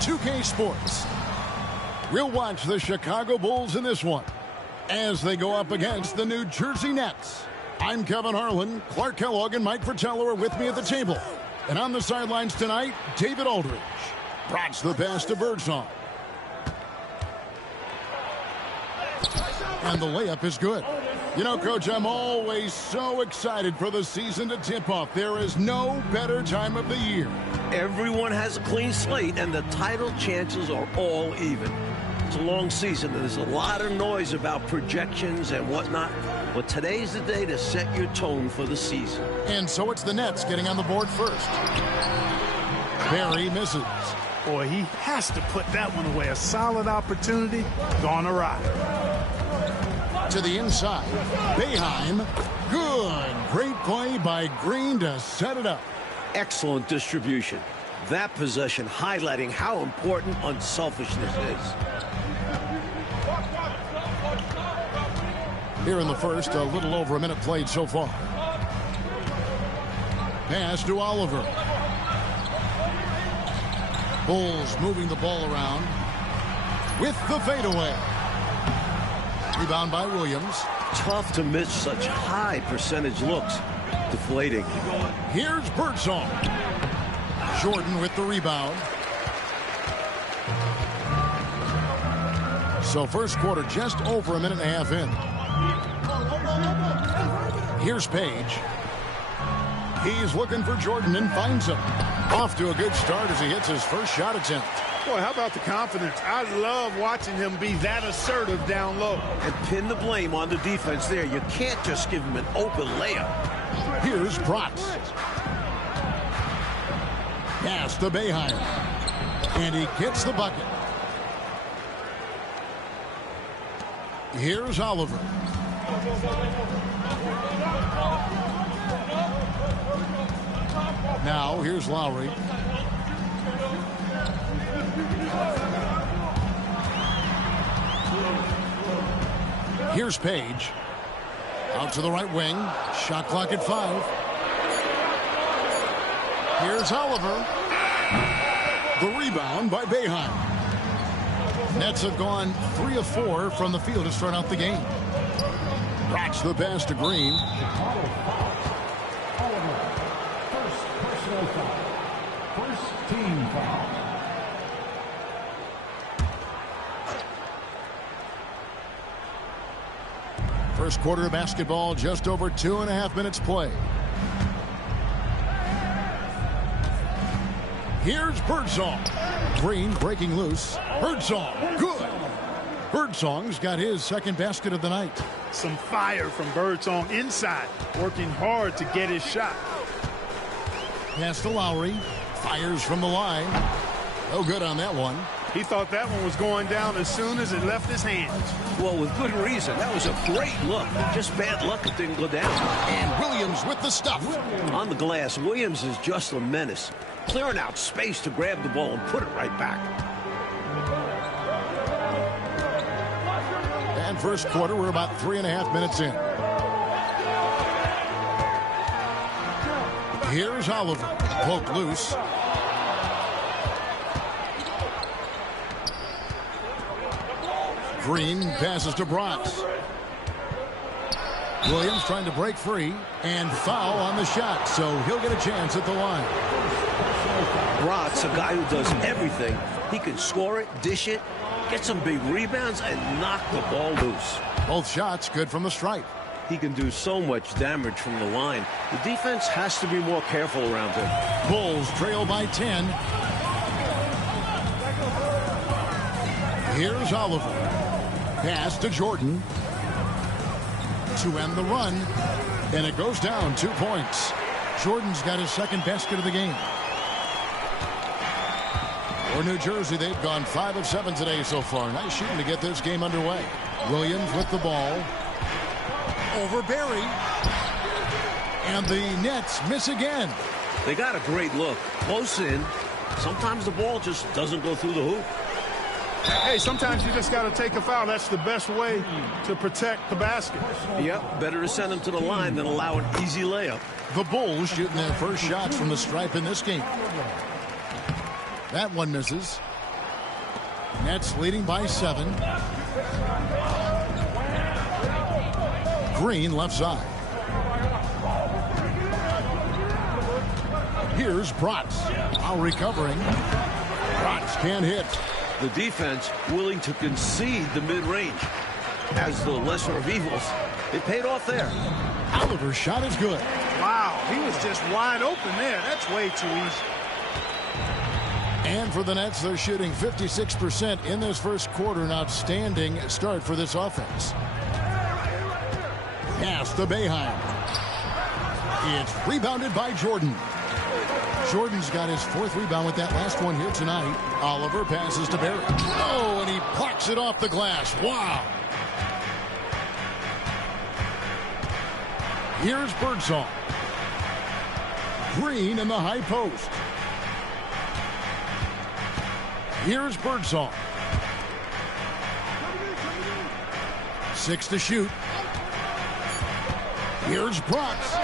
2K Sports. We'll watch the Chicago Bulls in this one as they go up against the New Jersey Nets. I'm Kevin Harlan. Clark Kellogg and Mike Fratello are with me at the table. And on the sidelines tonight, David Aldridge. Brots the pass to Birdsong. And the layup is good. You know, Coach, I'm always so excited for the season to tip off. There is no better time of the year. Everyone has a clean slate, and the title chances are all even. It's a long season, and there's a lot of noise about projections and whatnot. But today's the day to set your tone for the season. And so it's the Nets getting on the board first. Barry misses. Boy, he has to put that one away. A solid opportunity gone awry. To the inside. Boeheim. Good. Great play by Green to set it up. Excellent distribution. That possession highlighting how important unselfishness is. Here in the first, a little over a minute played so far. Pass to Oliver. Bulls moving the ball around with the fadeaway. Rebound by Williams. Tough to miss such high percentage looks. Deflating. Here's Birdsong. Jordan with the rebound. So first quarter just over a minute and a half in. Here's Page. He's looking for Jordan and finds him. Off to a good start as he hits his first shot attempt. Boy, how about the confidence? I love watching him be that assertive down low. And pin the blame on the defense there. You can't just give him an open layup. Here's Brots. Pass to Boeheim. And he gets the bucket. Here's Oliver. Now, here's Lowry. Here's Page. Out to the right wing. Shot clock at 5. Here's Oliver. The rebound by Boeheim. Nets have gone 3 of 4 from the field to start out the game. Rocks the pass to Green. First team foul. First quarter of basketball, just over 2.5 minutes play. Here's Birdsong. Green breaking loose. Birdsong, good. Birdsong's got his second basket of the night. Some fire from Birdsong inside, working hard to get his shot. Pass to Lowry. Fires from the line. No good on that one. He thought that one was going down as soon as it left his hands. Well, with good reason. That was a great look. Just bad luck it didn't go down. And Williams with the stuff. On the glass, Williams is just a menace. Clearing out space to grab the ball and put it right back. And first quarter, we're about 3.5 minutes in. Here's Oliver. Poke loose. Green passes to Brots. Williams trying to break free and foul on the shot, so he'll get a chance at the line. Brots, a guy who does everything. He can score it, dish it, get some big rebounds, and knock the ball loose. Both shots good from the stripe. He can do so much damage from the line. The defense has to be more careful around him. Bulls trail by 10. Here's Oliver. Pass to Jordan to end the run, and it goes down 2 points. Jordan's got his second basket of the game. For New Jersey, they've gone 5 of 7 today so far. Nice shooting to get this game underway. Williams with the ball. Over Barry. And the Nets miss again. They got a great look. Close in. Sometimes the ball just doesn't go through the hoop. Hey, sometimes you just got to take a foul. That's the best way to protect the basket. Yep, better to send them to the line than allow an easy layup. The Bulls shooting their first shots from the stripe in this game. That one misses. Nets leading by 7. Green left side. Here's Bratz. While recovering. Bratz can't hit. The defense willing to concede the mid-range. As the lesser of evils, it paid off there. Oliver's shot is good. Wow, he was just wide open there. That's way too easy. And for the Nets, they're shooting 56% in this first quarter. An outstanding start for this offense. Pass to Boeheim. It's rebounded by Jordan. Jordan's got his 4th rebound with that last one here tonight. Oliver passes to Barry. Oh, and he plucks it off the glass. Wow. Here's Birdsong. Green in the high post. Here's Birdsong. 6 to shoot. Here's Bratz.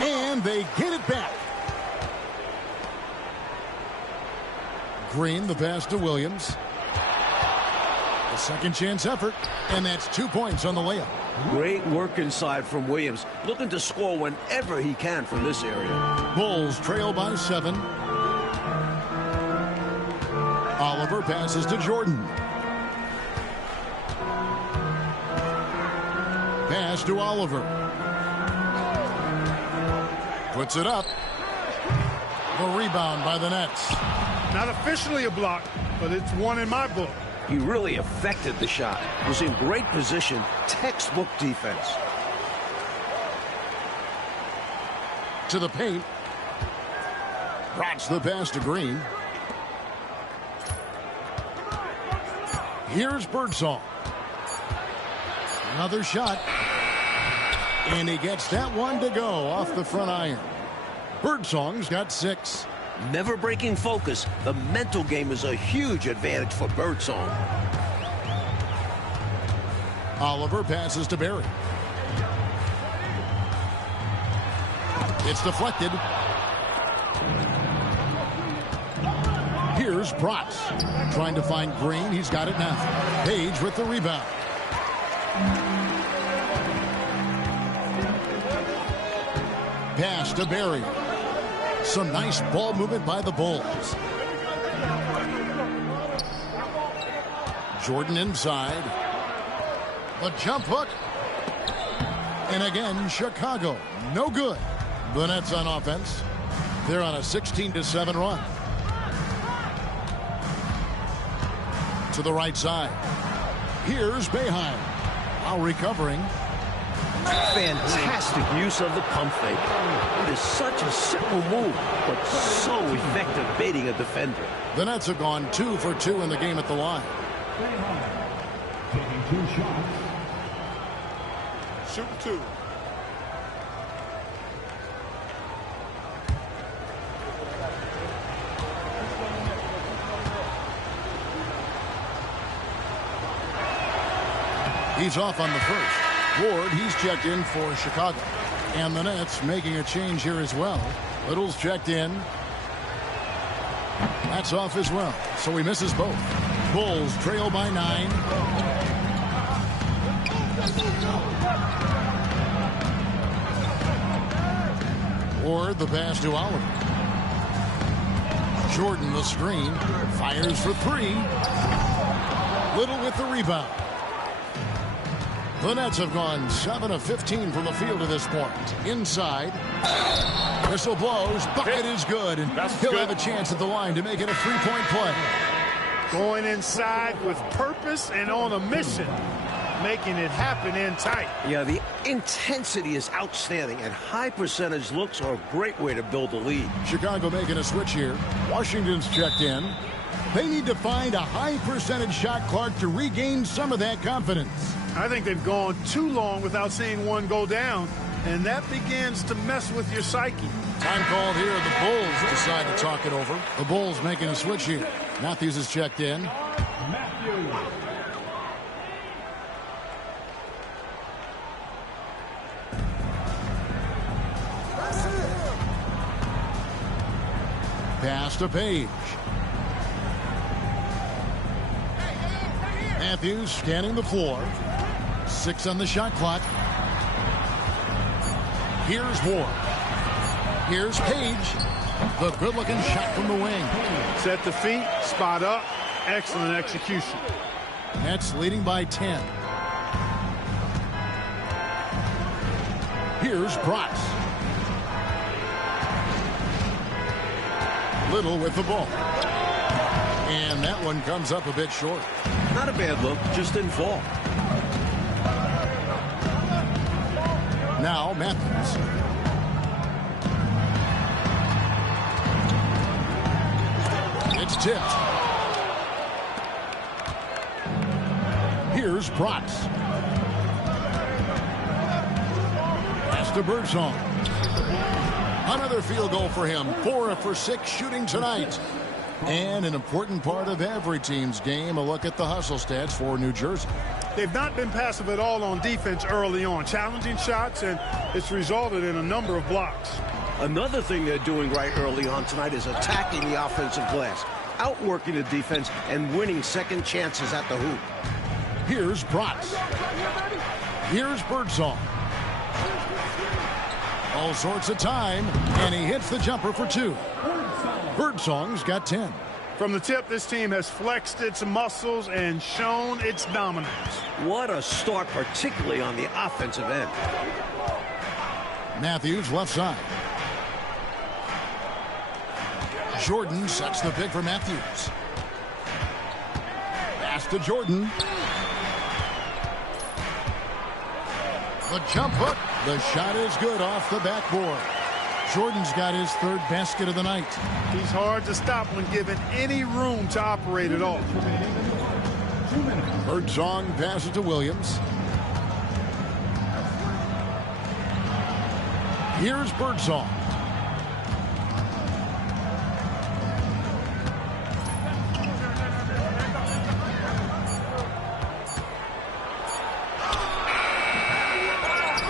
And they get it back. Green, the pass to Williams. A second chance effort. And that's 2 points on the layup. Great work inside from Williams. Looking to score whenever he can from this area. Bulls trail by 7. Oliver passes to Jordan. Pass to Oliver. Puts it up. The rebound by the Nets. Not officially a block, but it's one in my book. He really affected the shot. Was in great position. Textbook defense. To the paint. Bratz the pass to Green. Here's Birdsong. Another shot. And he gets that one to go off the front iron. Birdsong's got 6. Never breaking focus. The mental game is a huge advantage for Birdsong. Oliver passes to Barry. It's deflected. Here's Bratz. Trying to find Green. He's got it now. Page with the rebound. Pass to Barry. Some nice ball movement by the Bulls. Jordan inside. A jump hook. And again, Chicago. No good. The Nets on offense. They're on a 16-7 run. To the right side. Here's Boeheim. While recovering. Fantastic use of the pump fake. It is such a simple move, but so effective baiting a defender. The Nets have gone 2 for 2 in the game at the line. Taking 2 shots. Shooting 2. He's off on the first. Ward, he's checked in for Chicago. And the Nets making a change here as well. Little's checked in. That's off as well. So he misses both. Bulls trail by 9. Ward, the pass to Oliver. Jordan, the screen. Fires for 3. Little with the rebound. The Nets have gone 7 of 15 from the field to this point. Inside. Whistle blows. Bucket is good. And he'll have a chance at the line to make it a 3-point play. Going inside with purpose and on a mission. Making it happen in tight. Yeah, the intensity is outstanding, and high percentage looks are a great way to build a lead. Chicago making a switch here. Washington's checked in. They need to find a high percentage shot, Clark, to regain some of that confidence. I think they've gone too long without seeing one go down, and that begins to mess with your psyche. Time called here. The Bulls decide to talk it over. The Bulls making a switch here. Matthews is checked in. Pass to Page. Matthews scanning the floor. 6 on the shot clock. Here's Ward. Here's Page. The good-looking shot from the wing. Set the feet, spot up. Excellent execution. Nets leading by 10. Here's Bratz. Little with the ball. And that one comes up a bit short. Not a bad look, just didn't fall. Now Matthews. It's tipped. Here's Bratz. Pass to Birdsong. Another field goal for him. 4 for 6 shooting tonight. And an important part of every team's game, a look at the hustle stats for New Jersey. They've not been passive at all on defense early on. Challenging shots, and it's resulted in a number of blocks. Another thing they're doing right early on tonight is attacking the offensive glass, outworking the defense, and winning second chances at the hoop. Here's Bratz. Here's Birdsong. All sorts of time, and he hits the jumper for 2. Birdsong's got 10. From the tip, this team has flexed its muscles and shown its dominance. What a start, particularly on the offensive end. Matthews left side. Jordan sets the pick for Matthews. Pass to Jordan. The jump hook. The shot is good off the backboard. Jordan's got his 3rd basket of the night. He's hard to stop when given any room to operate at all. Birdsong passes to Williams. Here's Birdsong.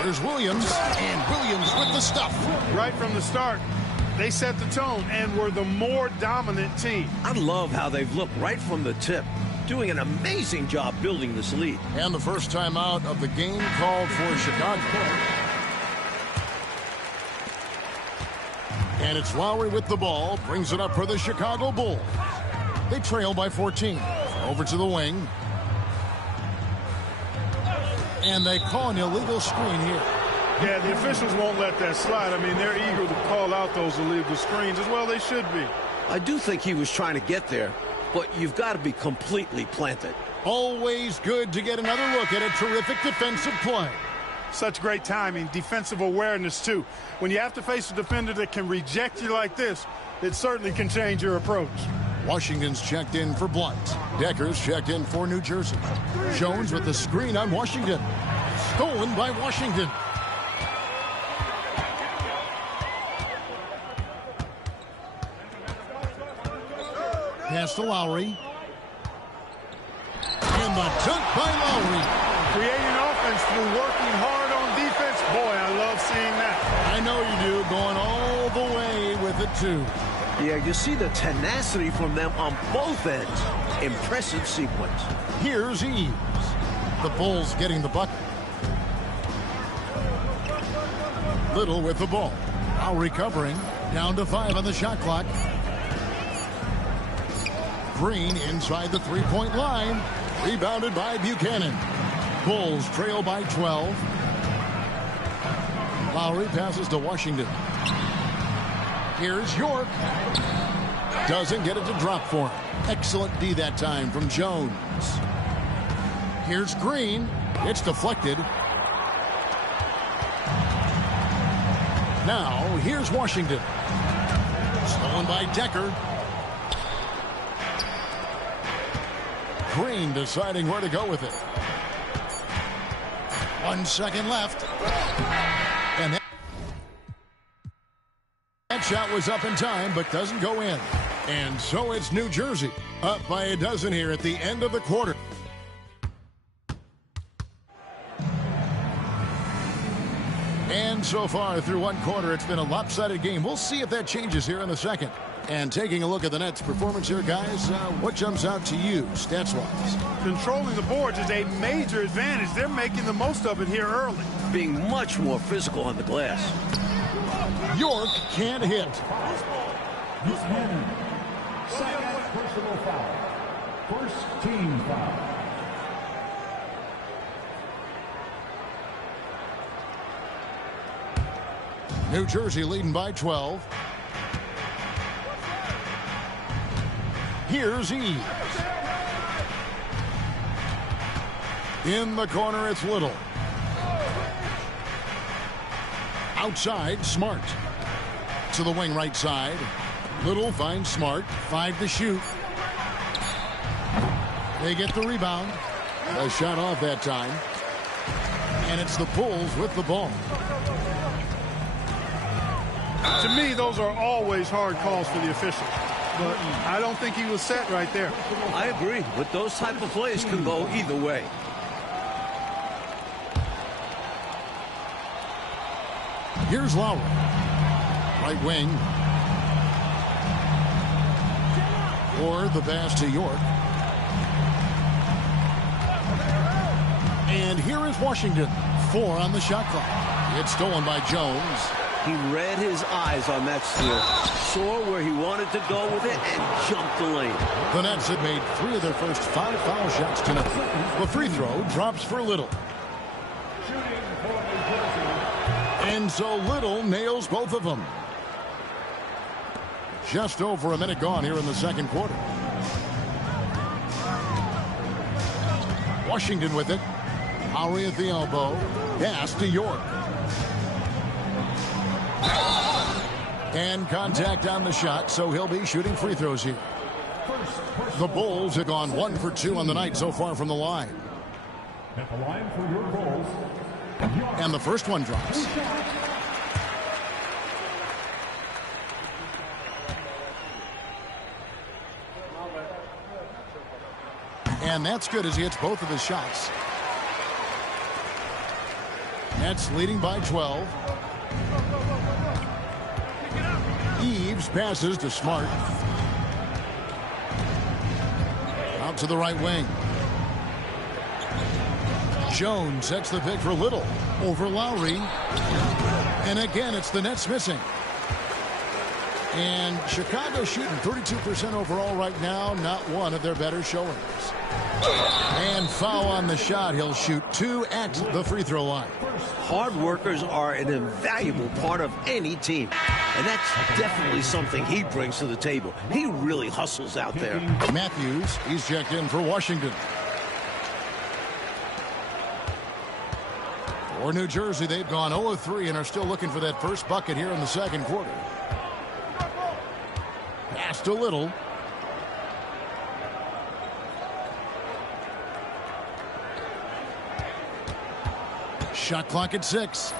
There's Williams, and Williams with the stuff. Right from the start, they set the tone and were the more dominant team. I love how they've looked right from the tip, doing an amazing job building this lead. And the first time out of the game called for Chicago. And it's Lowry with the ball, brings it up for the Chicago Bulls. They trail by 14. Over to the wing. And they call an illegal screen here. Yeah, the officials won't let that slide. I mean, they're eager to call out those illegal screens. As well, they should be. I do think he was trying to get there, but you've got to be completely planted. Always good to get another look at a terrific defensive play. Such great timing, defensive awareness, too. When you have to face a defender that can reject you like this, it certainly can change your approach. Washington's checked in for Blunt. Decker's checked in for New Jersey. Jones with the screen on Washington. Stolen by Washington. Pass to Lowry. And the dunk by Lowry. Creating offense through working hard on defense. Boy, I love seeing that. I know you do. Going all the way with it, too. Yeah, you see the tenacity from them on both ends. Impressive sequence. Here's Eves. The Bulls getting the bucket. Little with the ball. Now recovering. Down to 5 on the shot clock. Green inside the three-point line. Rebounded by Buchanan. Bulls trail by 12. Lowry passes to Washington. Here's York. Doesn't get it to drop for him. Excellent D that time from Jones. Here's Green. It's deflected. Now, here's Washington. Stolen by Decker. Green deciding where to go with it. 1 second left. And that shot was up in time, but doesn't go in. And so it's New Jersey, up by a dozen here at the end of the quarter. And so far through one quarter, it's been a lopsided game. We'll see if that changes here in the second. And taking a look at the Nets' performance here, guys, what jumps out to you stats-wise? Controlling the boards is a major advantage. They're making the most of it here early. Being much more physical on the glass. York can't hit. Second personal foul. First team foul. New Jersey leading by 12. Here's Eves. In the corner, it's Little. Outside, Smart. To the wing right side. Little finds Smart. 5 to shoot. They get the rebound. A shot off that time. And it's the Bulls with the ball. To me, those are always hard calls for the official. But I don't think he was set right there. I agree, but those type of plays can go either way. Here's Lowry. Right wing. Or the pass to York. And here is Washington. 4 on the shot clock. It's stolen by Jones. He read his eyes on that steal, saw where he wanted to go with it, and jumped the lane. The Nets have made 3 of their first 5 foul shots tonight. The free throw drops for Little. And so Little nails both of them. Just over a minute gone here in the second quarter. Washington with it. Lowry at the elbow. Pass to York. And contact on the shot, so he'll be shooting free throws here. The Bulls have gone 1 for 2 on the night so far from the line. At the line for your Bulls. And the first one drops. And that's good as he hits both of his shots. Nets leading by 12. Eves passes to Smart. Out to the right wing. Jones sets the pick for Little. Over Lowry. And again, it's the Nets missing. And Chicago shooting 32% overall right now. Not one of their better showings. And foul on the shot. He'll shoot 2 at the free throw line. Hard workers are an invaluable part of any team. And that's definitely something he brings to the table. He really hustles out there. Matthews, he's checked in for Washington. For New Jersey, they've gone 0-3 and are still looking for that first bucket here in the second quarter. Pass to Little. Shot clock at 6.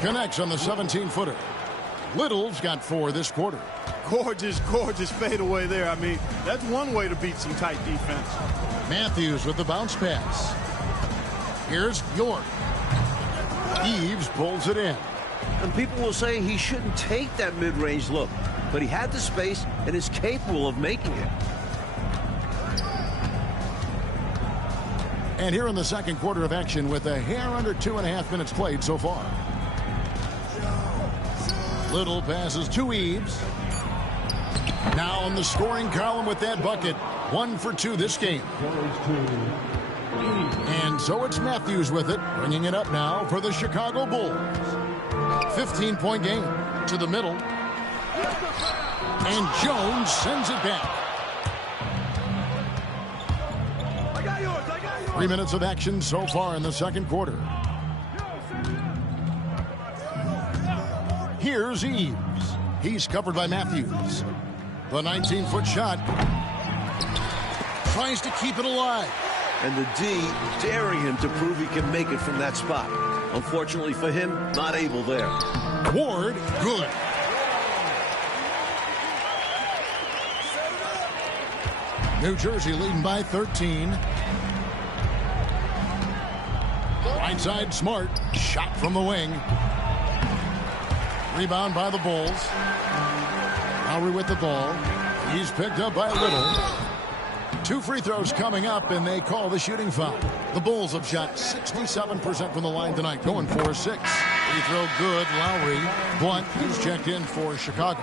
Connects on the 17-footer. Little's got 4 this quarter. Gorgeous, gorgeous fadeaway there. I mean, that's one way to beat some tight defense. Matthews with the bounce pass. Here's York. Eves pulls it in. And people will say he shouldn't take that mid-range look, but he had the space and is capable of making it. And here in the second quarter of action with a hair under 2.5 minutes played so far. Little passes to Eves. Now on the scoring column with that bucket. 1 for 2 this game. And so it's Matthews with it, bringing it up now for the Chicago Bulls. 15-point game to the middle. And Jones sends it back. 3 minutes of action so far in the second quarter. Here's Eves. He's covered by Matthews. The 19-foot shot. Tries to keep it alive. And the D daring him to prove he can make it from that spot. Unfortunately for him, not able there. Ward, good. New Jersey leading by 13. Right side, Smart. Shot from the wing. Rebound by the Bulls. Lowry with the ball. He's picked up by Little. 2 free throws coming up, and they call the shooting foul. The Bulls have shot 67% from the line tonight, going for a 6. Free throw good. Lowry. Blunt, he's checked in for Chicago.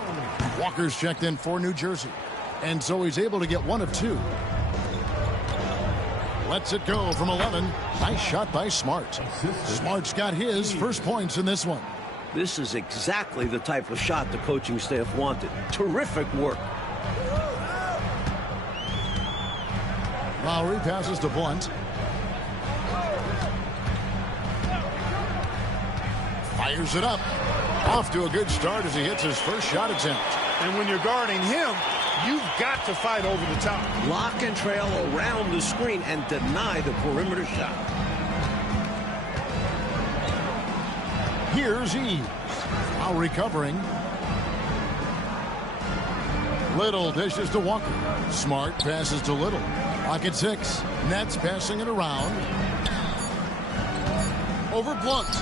Walker's checked in for New Jersey. And so he's able to get 1 of 2. Lets it go from 11. Nice shot by Smart. Smart's got his first points in this one. This is exactly the type of shot the coaching staff wanted. Terrific work. Lowry passes to Blunt. Fires it up. Off to a good start as he hits his first shot attempt. And when you're guarding him, you've got to fight over the top. Lock and trail around the screen and deny the perimeter shot. Here's Eves. Now recovering. Little dishes to Walker. Smart passes to Little. Lock at 6. Nets passing it around. Over Blunt.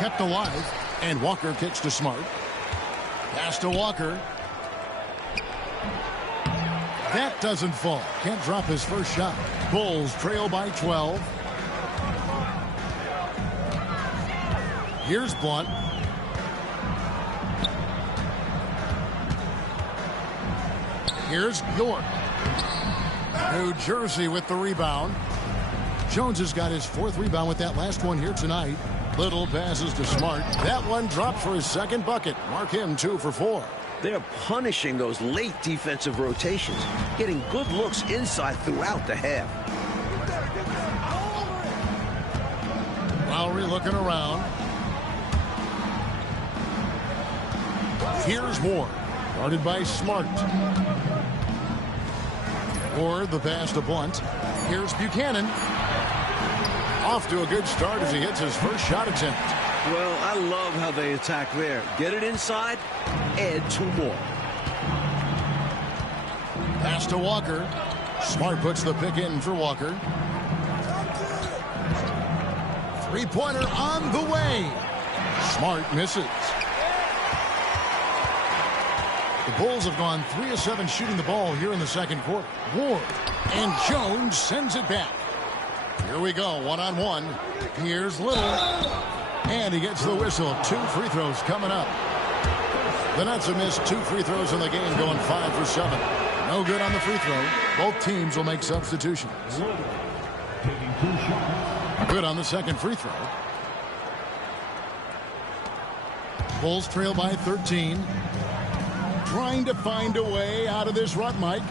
Kept alive. And Walker kicks to Smart. Pass to Walker. That doesn't fall. Can't drop his first shot. Bulls trail by 12. Here's Blunt. Here's York. New Jersey with the rebound. Jones has got his 4th rebound with that last one here tonight. Little passes to Smart. That one dropped for his 2nd bucket. Mark him 2 for 4. They're punishing those late defensive rotations, getting good looks inside throughout the half. Lowry looking around. Here's Ward. Guarded by Smart. Ward the pass to Blunt. Here's Buchanan. Off to a good start as he hits his first shot attempt. Well, I love how they attack there. Get it inside, add 2 more. Pass to Walker. Smart puts the pick in for Walker. 3-pointer on the way. Smart misses. The Bulls have gone 3 of 7 shooting the ball here in the second quarter. Ward and Jones sends it back. Here we go, 1-on-1. Here's Little. And he gets the whistle. 2 free throws coming up. The Nets have missed 2 free throws in the game, going 5 for 7. No good on the free throw. Both teams will make substitutions. Good on the second free throw. Bulls trail by 13. Trying to find a way out of this rut, Mike.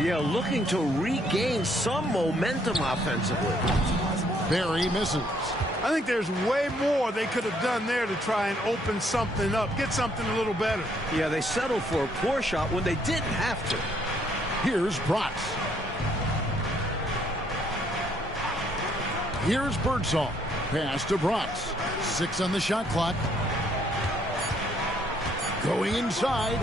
Yeah, looking to regain some momentum offensively. Barry misses. I think there's way more they could have done there to try and open something up, get something a little better. Yeah, they settled for a poor shot when they didn't have to. Here's Bratz. Here's Birdsong. Pass to Bratz. 6 on the shot clock. Going inside.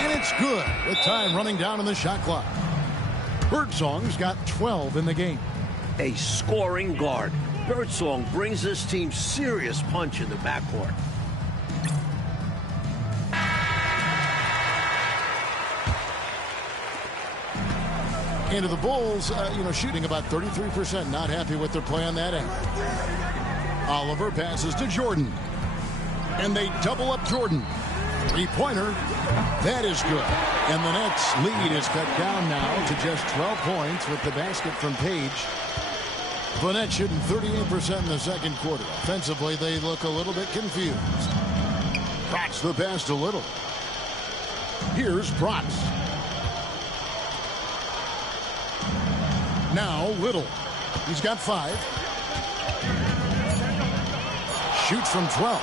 And it's good with time running down on the shot clock. Birdsong's got 12 in the game. A scoring guard. Birdsong brings this team serious punch in the backcourt. Into the Bulls, shooting about 33%. Not happy with their play on that end. Oliver passes to Jordan. And they double up Jordan. 3-pointer. That is good. And the Nets' lead is cut down now to just 12 points with the basket from Page. The Nets shooting 38% in the second quarter. Offensively, they look a little bit confused. Bratz the pass to Little. Here's Bratz. Now Little. He's got 5. Shoots from 12.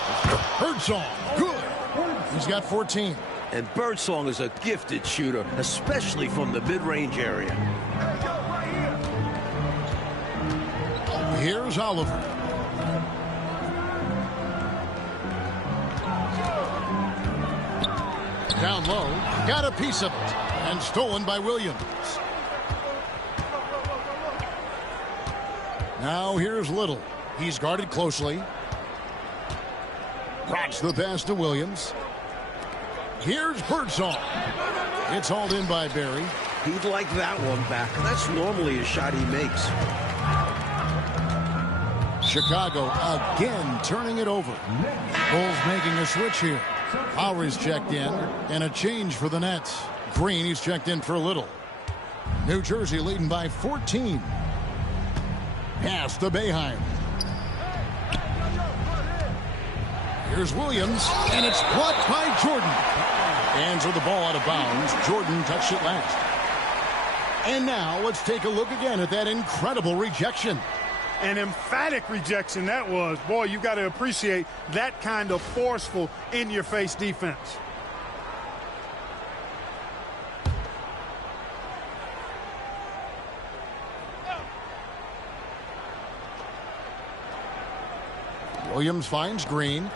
Birdsong. Good. He's got 14. And Birdsong is a gifted shooter, especially from the mid-range area. Here's Oliver. Down low. Got a piece of it. And stolen by Williams. Now here's Little. He's guarded closely. Bratz the pass to Williams. Here's Birdsong. It's hauled in by Barry. He'd like that one back. That's normally a shot he makes. Chicago again turning it over. Bulls making a switch here. Lowry's checked in, and a change for the Nets. Green, he's checked in for a little. New Jersey leading by 14. Pass to Boeheim. Here's Williams, and it's blocked by Jordan. Hands with the ball out of bounds. Jordan touched it last. And now let's take a look again at that incredible rejection. An emphatic rejection that was. Boy, you got to appreciate that kind of forceful in-your-face defense. Williams finds Green.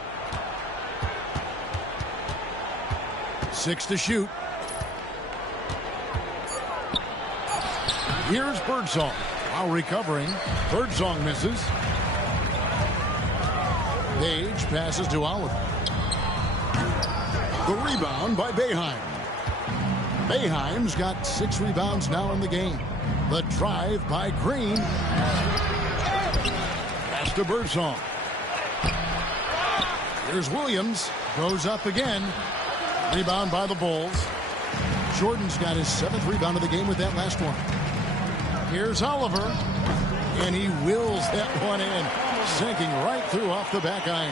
6 to shoot. Here's Birdsong. While recovering, Birdsong misses. Page passes to Oliver. The rebound by Boeheim. Boeheim's got 6 rebounds now in the game. The drive by Green. Pass to Birdsong. Here's Williams. Goes up again. Rebound by the Bulls. Jordan's got his 7th rebound of the game with that last one. Here's Oliver. And he wills that one in. Sinking right through off the back iron.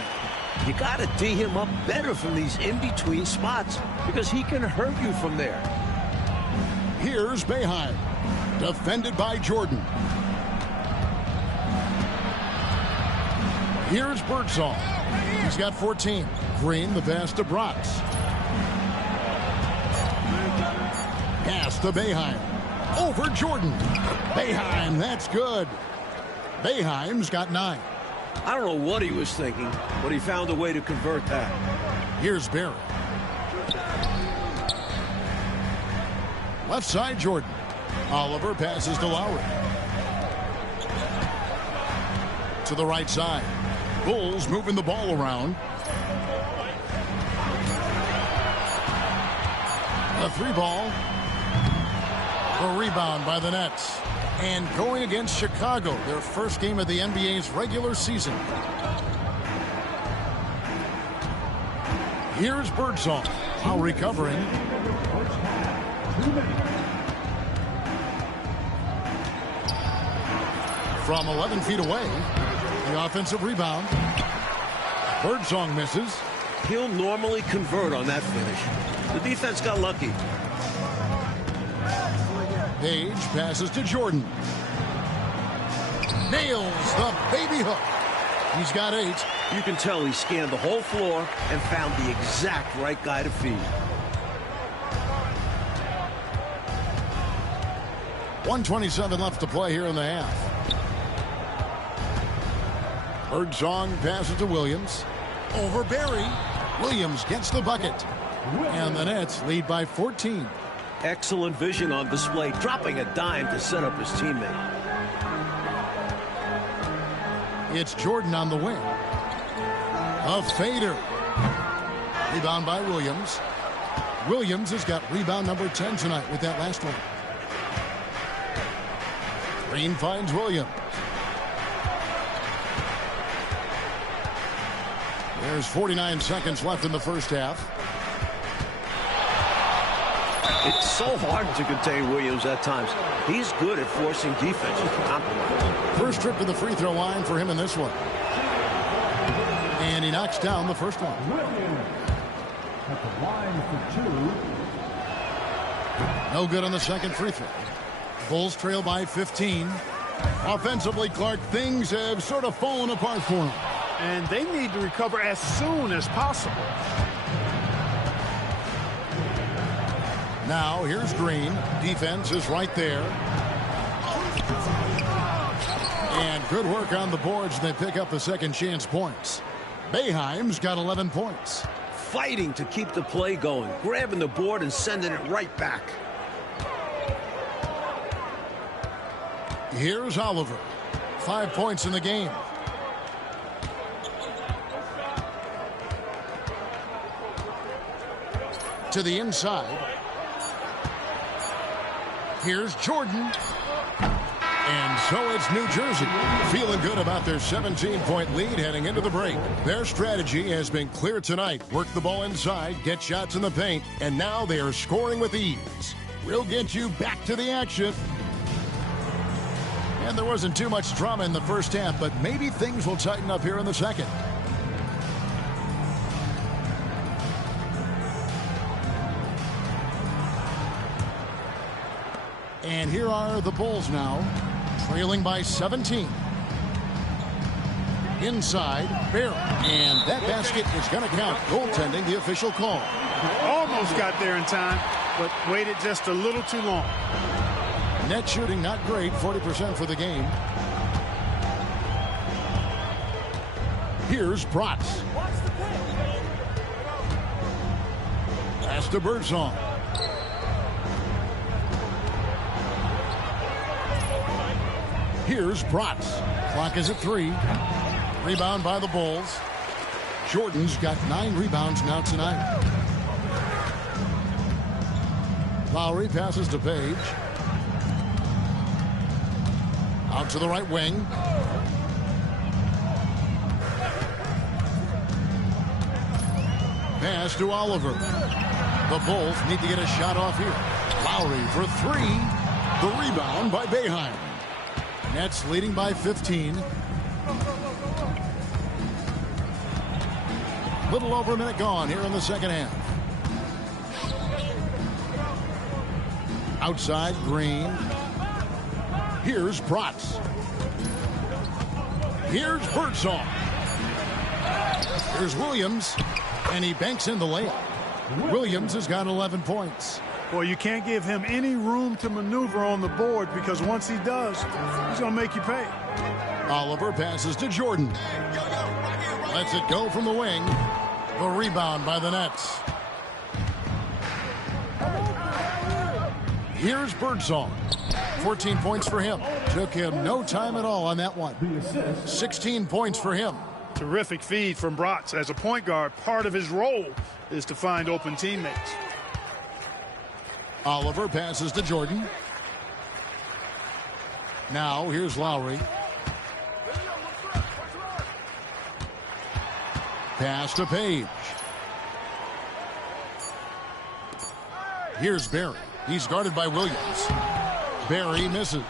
You got to tee him up better from these in-between spots because he can hurt you from there. Here's Boeheim. Defended by Jordan. Here's Birdsong. He's got 14. Green, the pass to Bratz. Pass to Boeheim. Over Jordan. Boeheim, that's good. Boeheim's got 9. I don't know what he was thinking, but he found a way to convert that. Here's Barry. Left side, Jordan. Oliver passes to Lowry. To the right side. Bulls moving the ball around. A 3-ball. A rebound by the Nets. And going against Chicago, their first game of the NBA's regular season. Here's Birdsong. While recovering. From 11 feet away. The offensive rebound. Birdsong misses. He'll normally convert on that finish. The defense got lucky. Page passes to Jordan. Nails the baby hook. He's got 8. You can tell he scanned the whole floor and found the exact right guy to feed. 1:27 left to play here in the half. Birdsong passes to Williams. Over Barry. Williams gets the bucket. And the Nets lead by 14. Excellent vision on display, dropping a dime to set up his teammate. It's Jordan on the wing. A fader. Rebound by Williams. Williams has got rebound number 10 tonight with that last one. Green finds Williams. There's 49 seconds left in the first half. It's so hard to contain Williams at times. He's good at forcing defenses to compromise. First trip to the free throw line for him in this one. And he knocks down the first one. Williams at the line for 2. No good on the second free throw. Bulls trail by 15. Offensively, Clark, things have sort of fallen apart for him. And they need to recover as soon as possible. Now, here's Green. Defense is right there. And good work on the boards. They pick up the second chance points. Boeheim's got 11 points. Fighting to keep the play going, grabbing the board and sending it right back. Here's Oliver. 5 points in the game. to the inside. Here's Jordan. And so it's New Jersey, feeling good about their 17-point lead heading into the break. Their strategy has been clear tonight. Work the ball inside, get shots in the paint, and now they are scoring with ease. We'll get you back to the action. And there wasn't too much drama in the first half, but maybe things will tighten up here in the second. And here are the Bulls now, trailing by 17. Inside, Barry. And that basket is going to count. Goaltending, the official call. Almost got there in time, but waited just a little too long. Net shooting not great, 40% for the game. Here's Bratz. Pass to Birdsong. Here's Bratz. Clock is at 3. Rebound by the Bulls. Jordan's got 9 rebounds now tonight. Lowry passes to Page. Out to the right wing. Pass to Oliver. The Bulls need to get a shot off here. Lowry for 3. The rebound by Boeheim. Nets leading by 15. Little over a minute gone here in the second half. Outside, Green. Here's Bratz. Here's Birdsong. Here's Williams. And he banks in the layup. Williams has got 11 points. Well, you can't give him any room to maneuver on the board because once he does, he's going to make you pay. Oliver passes to Jordan. Lets it go from the wing. The rebound by the Nets. Here's Birdsong. 14 points for him. Took him no time at all on that one. 16 points for him. Terrific feed from Bratz. As a point guard, part of his role is to find open teammates. Oliver passes to Jordan. Now here's Lowry. Pass to Page. Here's Barry. He's guarded by Williams. Barry misses.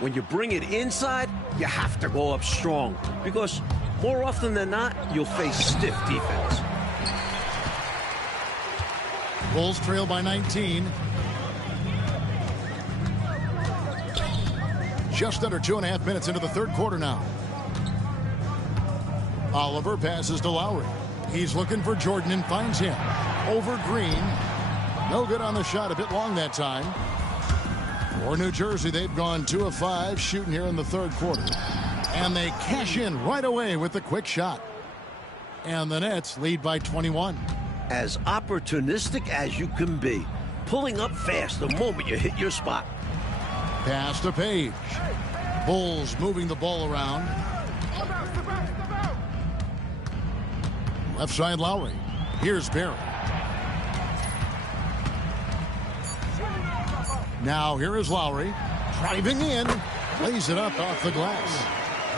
When you bring it inside, you have to go up strong because more often than not, you'll face stiff defense. Bulls trail by 19. Just under 2.5 minutes into the third quarter now. Oliver passes to Lowry. He's looking for Jordan and finds him. Over Green. No good on the shot. A bit long that time. For New Jersey, they've gone 2 of 5 shooting here in the third quarter. And they cash in right away with the quick shot. And the Nets lead by 21. As opportunistic as you can be. Pulling up fast the moment you hit your spot. Pass to Page. Bulls moving the ball around. Left side Lowry. Here's Barry. Now here is Lowry. Driving in. Lays it up off the glass.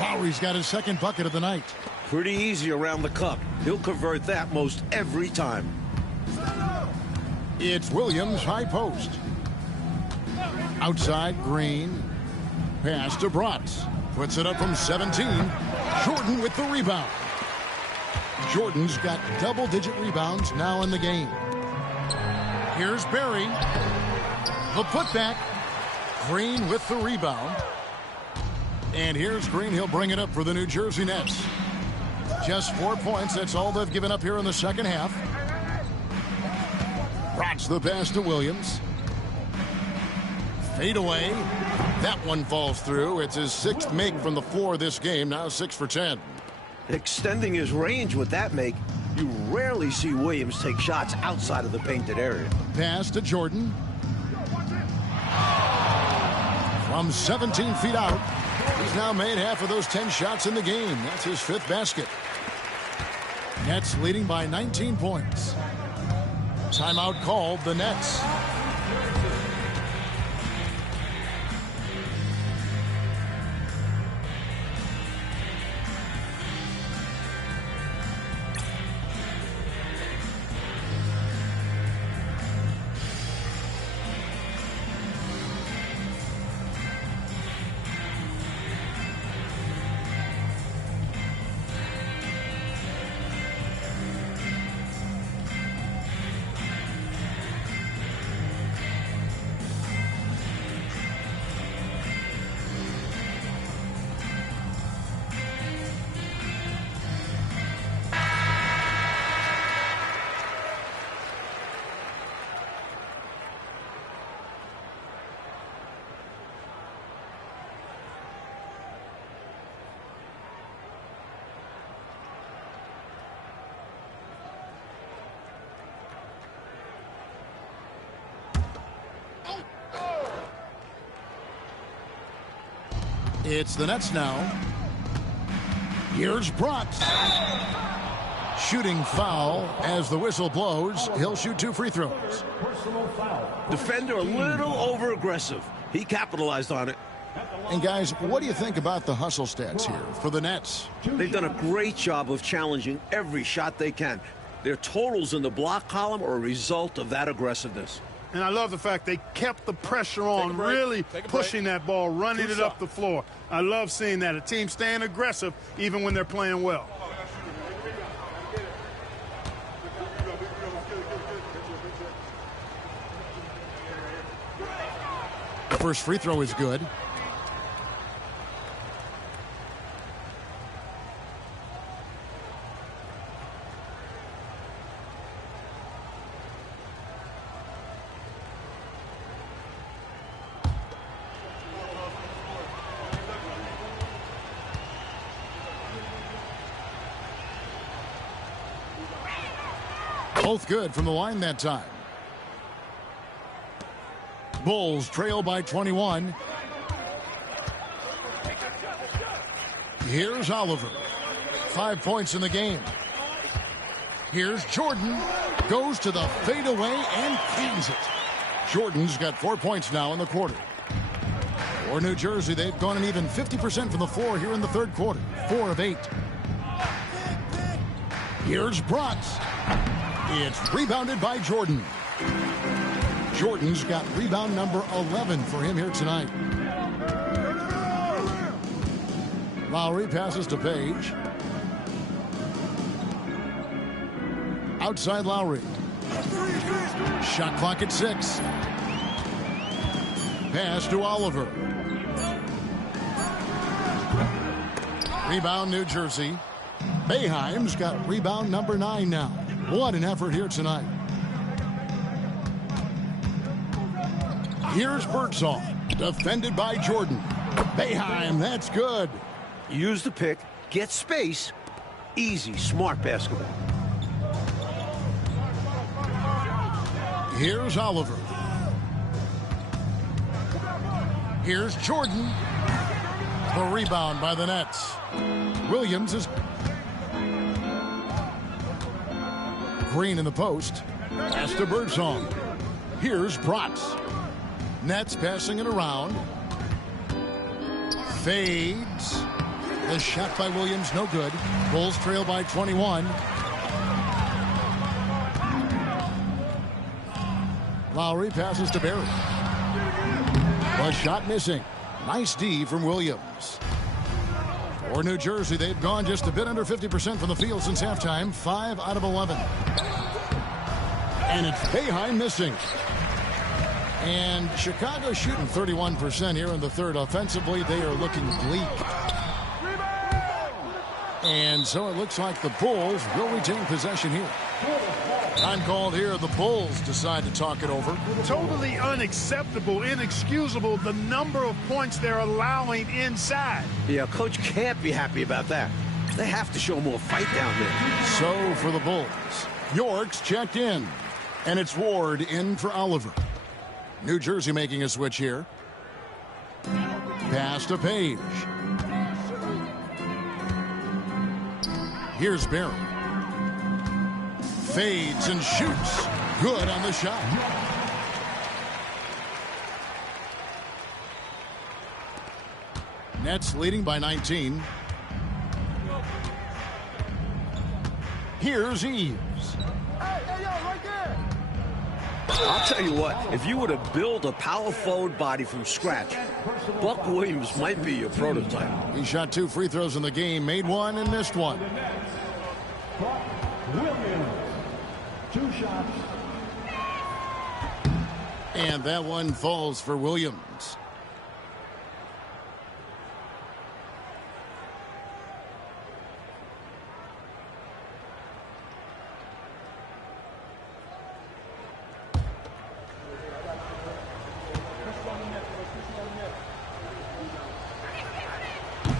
Lowry's got his second bucket of the night. Pretty easy around the cup. He'll convert that most every time. It's Williams, high post. Outside, Green. Pass to Bratz. Puts it up from 17. Jordan with the rebound. Jordan's got double-digit rebounds now in the game. Here's Barry. The putback. Green with the rebound. And here's Green. He'll bring it up for the New Jersey Nets. Just 4 points. That's all they've given up here in the second half. Bratz the pass to Williams. Fade away. That one falls through. It's his 6th make from the floor this game. Now 6 for 10. Extending his range with that make. You rarely see Williams take shots outside of the painted area. Pass to Jordan. From 17 feet out. He's now made half of those 10 shots in the game. That's his 5th basket. Nets leading by 19 points. Timeout called, the Nets. It's the Nets now. Here's Brooks. Shooting foul as the whistle blows. He'll shoot 2 free throws. Defender a little over-aggressive. He capitalized on it. And guys, what do you think about the hustle stats here for the Nets? They've done a great job of challenging every shot they can. Their totals in the block column are a result of that aggressiveness. And I love the fact they kept the pressure on, really pushing that ball, running it up the floor. I love seeing that. A team staying aggressive even when they're playing well. The first free throw is good. Both good from the line that time. Bulls trail by 21. Here's Oliver. 5 points in the game. Here's Jordan. Goes to the fadeaway and cleans it. Jordan's got 4 points now in the quarter. For New Jersey, they've gone an even 50% from the floor here in the third quarter. 4 of 8. Here's Brooks. It's rebounded by Jordan. Jordan's got rebound number 11 for him here tonight. Lowry passes to Page. Outside Lowry. Shot clock at 6. Pass to Oliver. Rebound New Jersey. Boeheim's got rebound number 9 now. What an effort here tonight. Here's Birdsall. Defended by Jordan. Boeheim, that's good. Use the pick, get space. Easy, smart basketball. Here's Oliver. Here's Jordan. The rebound by the Nets. Williams is Green in the post. Pass to Birdsong. Here's Brooks. Nets passing it around. Fades. The shot by Williams, no good. Bulls trail by 21. Lowry passes to Barry. The shot missing. Nice D from Williams. For New Jersey, they've gone just a bit under 50% from the field since halftime. 5 out of 11. And it's Boeheim missing. And Chicago shooting 31% here in the third. Offensively, they are looking bleak. And so it looks like the Bulls will retain possession here. Time called here. The Bulls decide to talk it over. Totally unacceptable, inexcusable, the number of points they're allowing inside. Yeah, coach can't be happy about that. They have to show more fight down there. So for the Bulls, York's checked in. And it's Ward in for Oliver. New Jersey making a switch here. Pass to Page. Here's Barry. Fades and shoots. Good on the shot. Nets leading by 19. Here's Eves. I'll tell you what, if you were to build a power forward body from scratch, Buck Williams might be your prototype. He shot 2 free throws in the game, made 1 and missed 1. Buck Williams. 2 shots. And that one falls for Williams.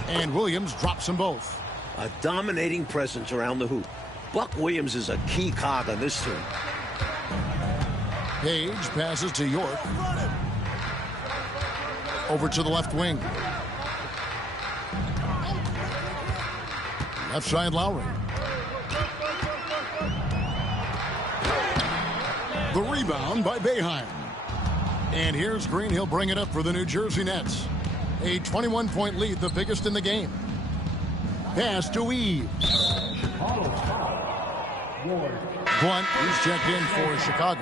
And Williams drops them both. A dominating presence around the hoop. Buck Williams is a key cog on this team. Page passes to York. Over to the left wing. Left side, Lowry. The rebound by Boeheim. And here's Green. He'll bring it up for the New Jersey Nets. A 21-point lead, the biggest in the game. Pass to Eves. Blunt, he's checked in for Chicago.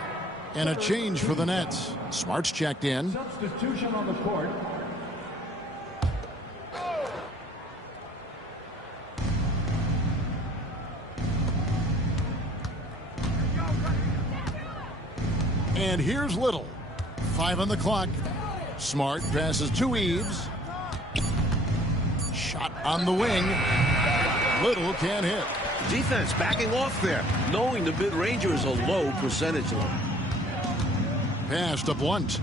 And a change for the Nets. Smart's checked in. Substitution on the court. And here's Little. 5 on the clock. Smart passes to Eves. Shot on the wing. Little can't hit. Defense backing off there, knowing the mid-ranger is a low percentage line. Pass to Blunt.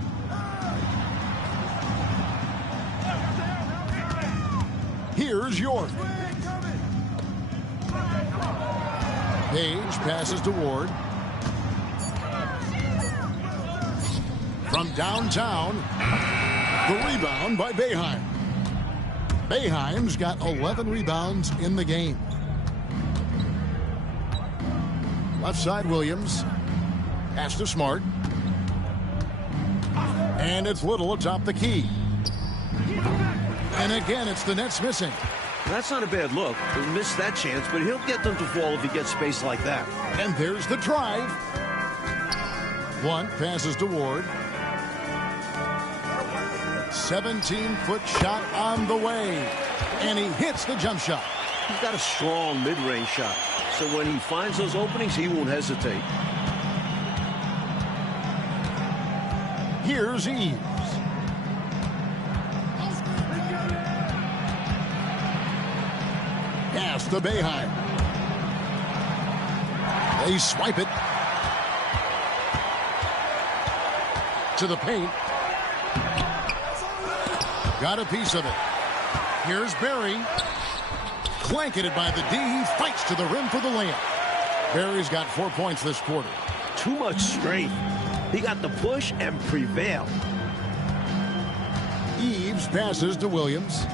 Here's York. Page passes to Ward. From downtown, the rebound by Boeheim. Boeheim's got 11 rebounds in the game. Left side, Williams. Pass to Smart. And it's Little atop the key. And again, it's the Nets missing. That's not a bad look. He missed that chance, but he'll get them to fall if he gets space like that. And there's the drive. Blunt passes to Ward. 17-foot shot on the way. And he hits the jump shot. He's got a strong mid-range shot. So when he finds those openings, he won't hesitate. Here's Eves. Pass to Boeheim. They swipe it. To the paint. Got a piece of it. Here's Barry. Blanketed by the D. He fights to the rim for the layup. Barry's got 4 points this quarter. Too much strength. He got the push and prevailed. Eves passes to Williams.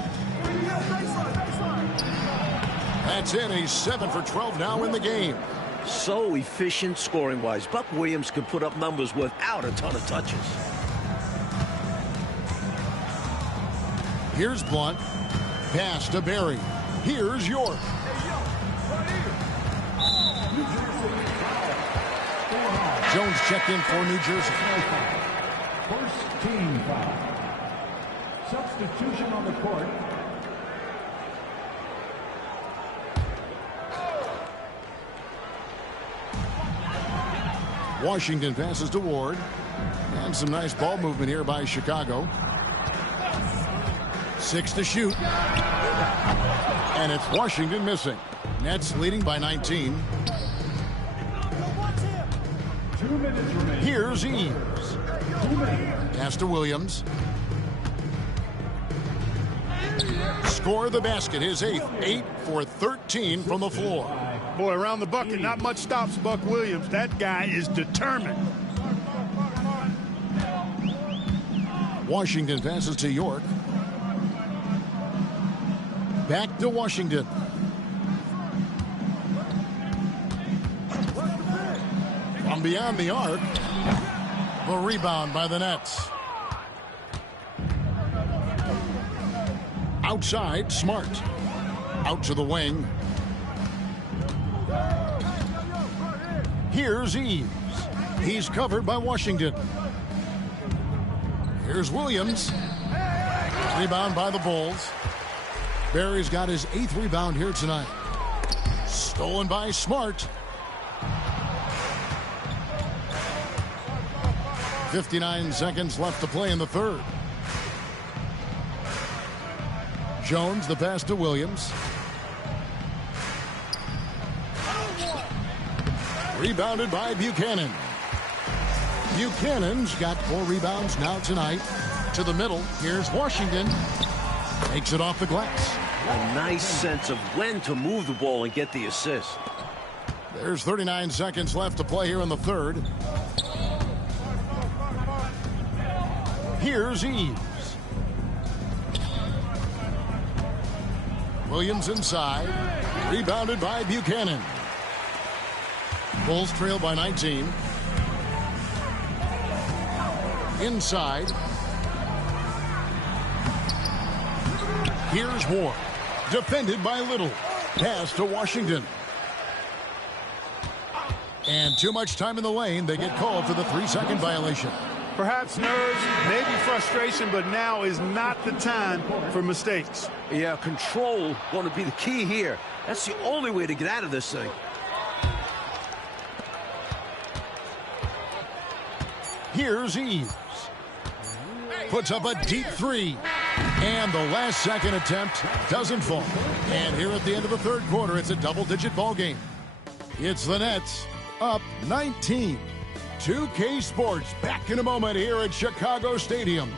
That's it. He's 7 for 12 now in the game. So efficient scoring-wise. Buck Williams can put up numbers without a ton of touches. Here's Blunt. Pass to Barry. Here's York. Jones checked in for New Jersey. First team foul. Substitution on the court. Washington passes to Ward. And some nice ball movement here by Chicago. 6 to shoot. And it's Washington missing. Nets leading by 19. 2 minutes remaining. Here's Eves. Pass to Williams. Score the basket, his 8th. 8 for 13 from the floor. Boy, around the bucket, not much stops Buck Williams. That guy is determined. Washington passes to York. Back to Washington. From From beyond the arc. The rebound by the Nets. Outside, Smart. Out to the wing. Here's Eves. He's covered by Washington. Here's Williams. Rebound by the Bulls. Barry's got his 8th rebound here tonight. Stolen by Smart. 59 seconds left to play in the third. Jones, the pass to Williams. Rebounded by Buchanan. Buchanan's got 4 rebounds now tonight. To the middle, here's Washington. Takes it off the glass. A nice sense of when to move the ball and get the assist. There's 39 seconds left to play here in the third. Here's Eves. Williams inside. Rebounded by Buchanan. Bulls trail by 19. Inside. Here's Ward. Defended by Little. Pass to Washington. And too much time in the lane. They get called for the 3-second violation. Perhaps nerves, maybe frustration, but now is not the time for mistakes. Yeah, control going to be the key here. That's the only way to get out of this thing. Here's Eves. Puts up a deep 3. And the last second attempt doesn't fall. And here at the end of the third quarter, it's a double-digit ball game. It's the Nets up 19. 2K Sports back in a moment here at Chicago Stadium.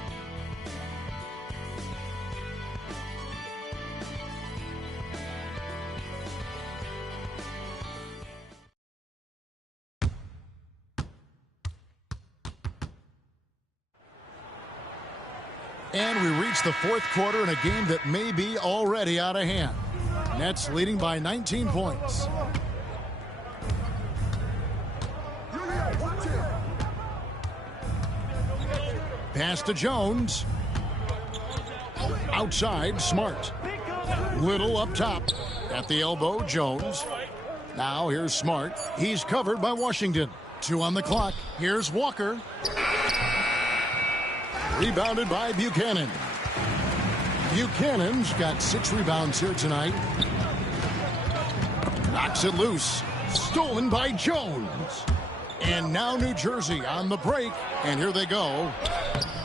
And we reach the fourth quarter in a game that may be already out of hand. Nets leading by 19 points. Pass to Jones. Outside, Smart. Little up top. At the elbow, Jones. Now here's Smart. He's covered by Washington. 2 on the clock. Here's Walker. Rebounded by Buchanan. Buchanan's got 6 rebounds here tonight. Knocks it loose. Stolen by Jones. And now New Jersey on the break. And here they go.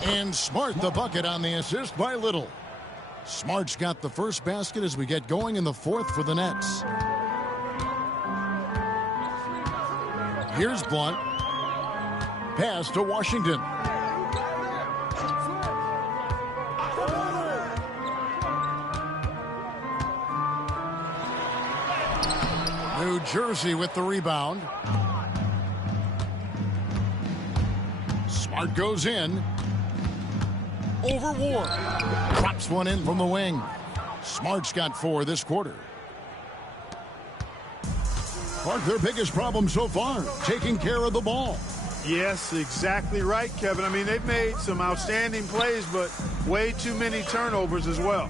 And Smart the bucket on the assist by Little. Smart's got the first basket as we get going in the fourth for the Nets. Here's Blunt. Pass to Washington. New Jersey with the rebound. Smart goes in. Over Ward. Drops one in from the wing. Smart's got 4 this quarter. Clark, their biggest problem so far, taking care of the ball. Yes, exactly right, Kevin. I mean, they've made some outstanding plays, but way too many turnovers as well.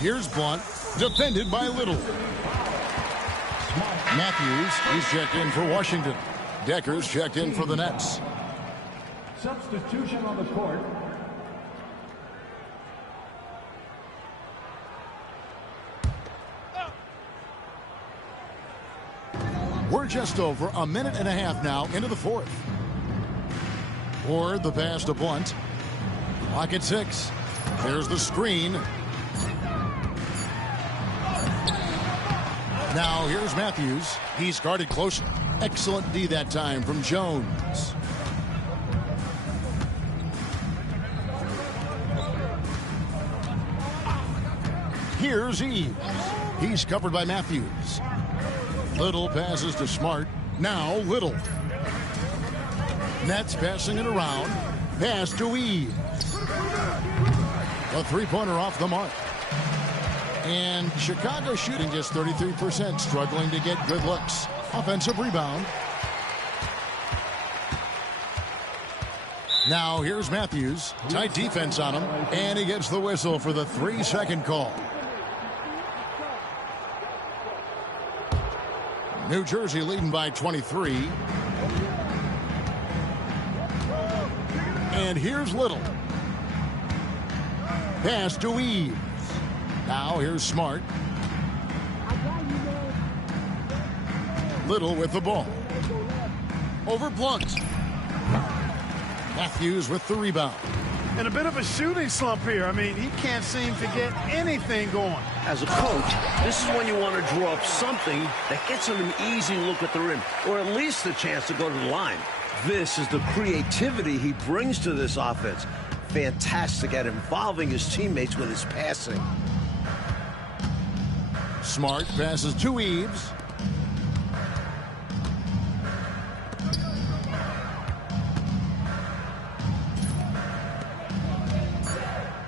Here's Blunt, defended by Little. Matthews, he's checked in for Washington. Decker's checked in for the Nets. Substitution on the court. We're just over a minute and a half now into the fourth. Ward the pass to Blunt. Clock at 6. There's the screen. Now here's Matthews. He's guarded close. Excellent D that time from Jones. Here's Eves. He's covered by Matthews. Little passes to Smart. Now Little. Nets passing it around. Pass to Eves. A 3-pointer off the mark. And Chicago shooting just 33%, struggling to get good looks. Offensive rebound. Now here's Matthews. Tight defense on him. And he gets the whistle for the 3-second call. New Jersey leading by 23. And here's Little. Pass to Eves. Now here's Smart. Little with the ball. Over Blunt. Matthews with the rebound. And a bit of a shooting slump here. I mean, he can't seem to get anything going. As a coach, this is when you want to draw up something that gets him an easy look at the rim, or at least a chance to go to the line. This is the creativity he brings to this offense. Fantastic at involving his teammates with his passing. Smart passes to Eves.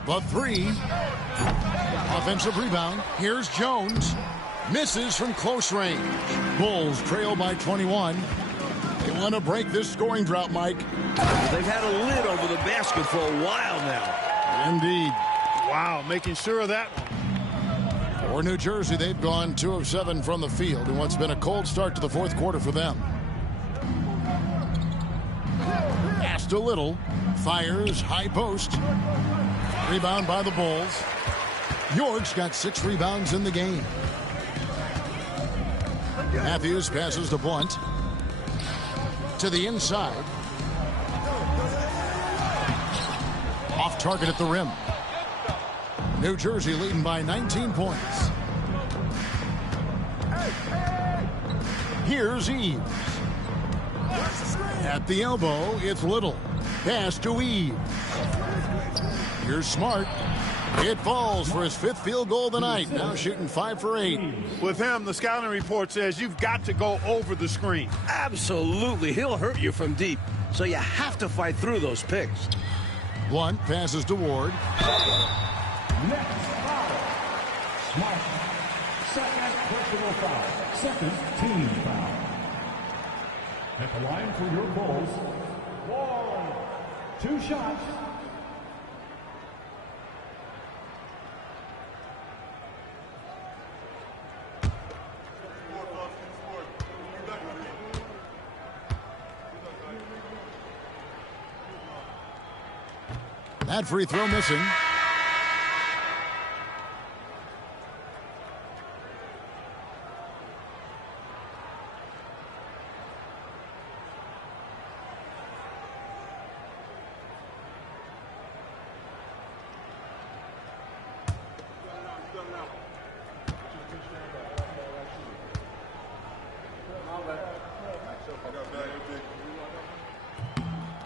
The three. Offensive rebound. Here's Jones. Misses from close range. Bulls trail by 21. They want to break this scoring drought, Mike. They've had a lid over the basket for a while now. Indeed. Wow, making sure of that one. For New Jersey, they've gone 2 of 7 from the field in what's been a cold start to the fourth quarter for them. Pass to Little. Fires high post. Rebound by the Bulls. York's got 6 rebounds in the game. Matthews passes to Blunt. To the inside. Off target at the rim. New Jersey leading by 19 points. Here's Eves. At the elbow, it's Little. Pass to Eves. Here's Smart. It falls for his 5th field goal of the night. Now shooting 5 for 8. With him, the scouting report says you've got to go over the screen. Absolutely. He'll hurt you from deep. So you have to fight through those picks. Blunt passes to Ward. Next foul. Smart. Second personal foul. Second team foul. At the line for your Bulls. Ward. 2 shots. That free throw missing.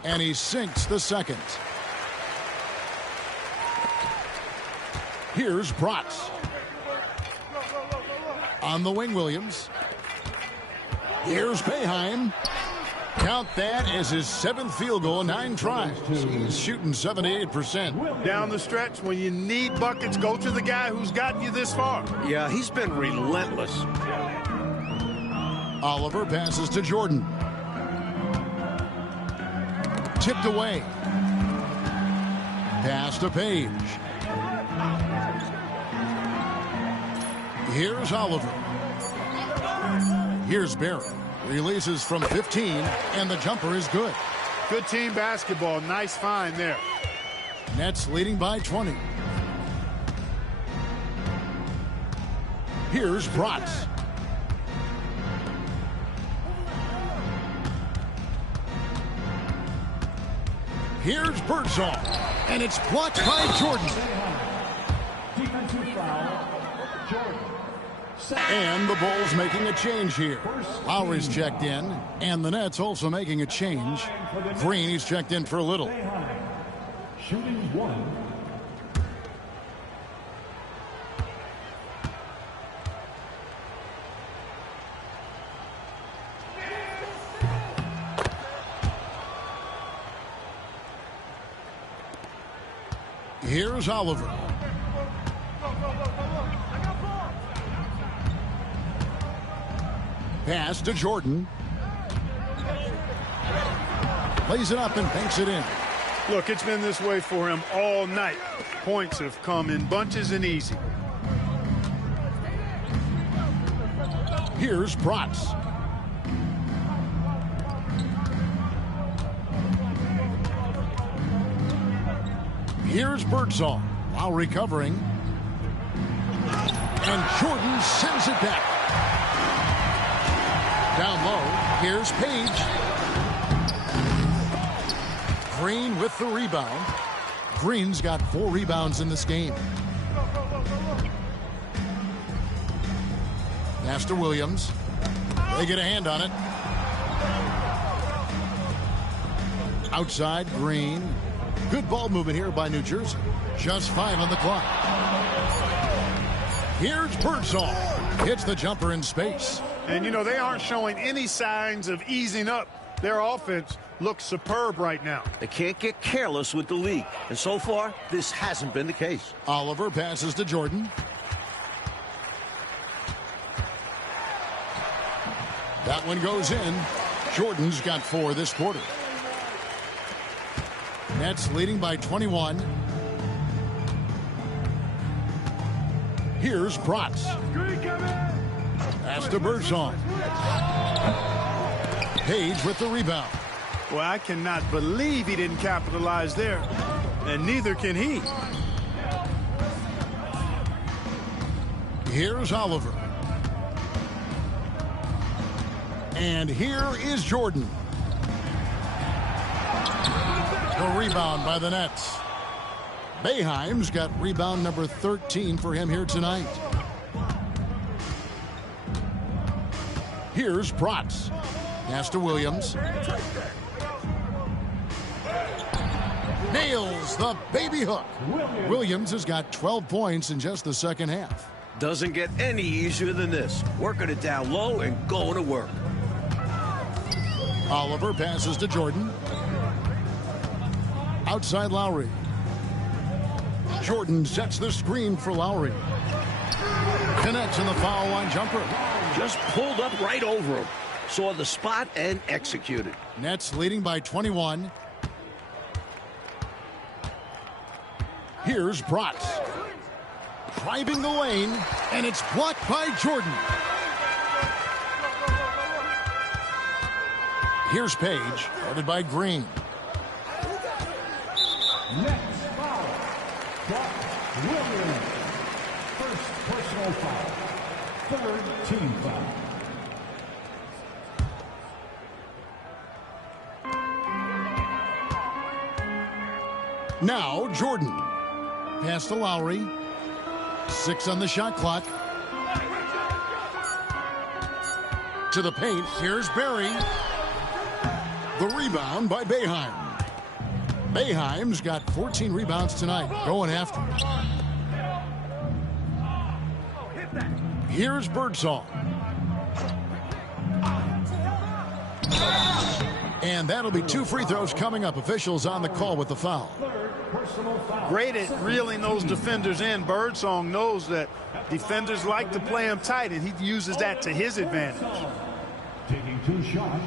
And he sinks the second. Here's Bratz. On the wing, Williams. Here's Boeheim. Count that as his 7th field goal, 9 tries. He's shooting 78%. Down the stretch, when you need buckets, go to the guy who's gotten you this far. Yeah, he's been relentless. Oliver passes to Jordan. Tipped away. Pass to Page. Here's Oliver. Here's Barrett. Releases from 15, and the jumper is good. Good team basketball. Nice find there. Nets leading by 20. Here's Bratz. Here's Birdsall, and it's blocked by Jordan. Defensive foul. Jordan. And the Bulls making a change here. Lowry's checked in, and the Nets also making a change. Green, he's checked in for Little. Shooting 1. Here's Oliver. Pass to Jordan. Plays it up and banks it in. Look, it's been this way for him all night. Points have come in bunches and easy. Here's Protz. Here's Birdsong. Lowry covering. And Jordan sends it back. Down low, here's Page. Green with the rebound. Green's got 4 rebounds in this game. Pass to Williams. They get a hand on it. Outside, Green. Good ball movement here by New Jersey. Just 5 on the clock. Here's Birdsong. Hits the jumper in space. And, you know, they aren't showing any signs of easing up. Their offense looks superb right now. They can't get careless with the league. And so far, this hasn't been the case. Oliver passes to Jordan. That one goes in. Jordan's got 4 this quarter. Nets leading by 21. Here's Protz. Pass to Birdsong. Page with the rebound. Well, I cannot believe he didn't capitalize there. And neither can he. Here's Oliver. And here is Jordan. The rebound by the Nets. Boeheim's got rebound number 13 for him here tonight. Here's Protz. Pass to Williams. Nails the baby hook. Williams has got 12 points in just the second half. Doesn't get any easier than this. Working it down low and going to work. Oliver passes to Jordan. Outside Lowry. Jordan sets the screen for Lowry. Connects in the foul line jumper. Just pulled up right over him. Saw the spot and executed. Nets leading by 21. Here's Protz. Driving the lane, and it's blocked by Jordan. Here's Page, guarded by Green. Next foul. Buck Williams. First personal foul. Third team foul. Now Jordan. Pass to Lowry. 6 on the shot clock. To the paint. Here's Barry. The rebound by Boeheim. Boeheim's got 14 rebounds tonight. Going after. Here's Birdsong. And that'll be 2 free throws coming up. Officials on the call with the foul. Great at reeling those defenders in. Birdsong knows that defenders like to play him tight, and he uses that to his advantage. Taking 2 shots.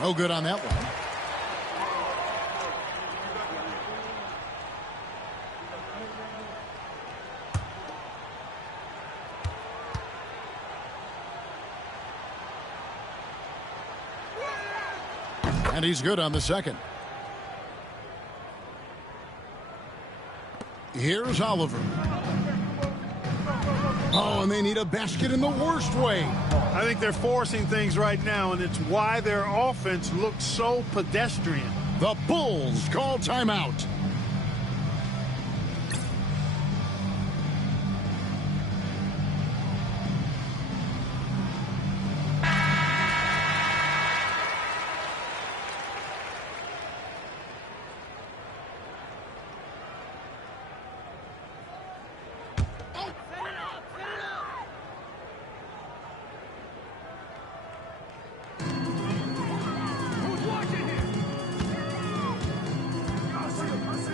No good on that one. And he's good on the second. Here's Oliver. Oh, and they need a basket in the worst way. I think they're forcing things right now, and it's why their offense looks so pedestrian. The Bulls call timeout.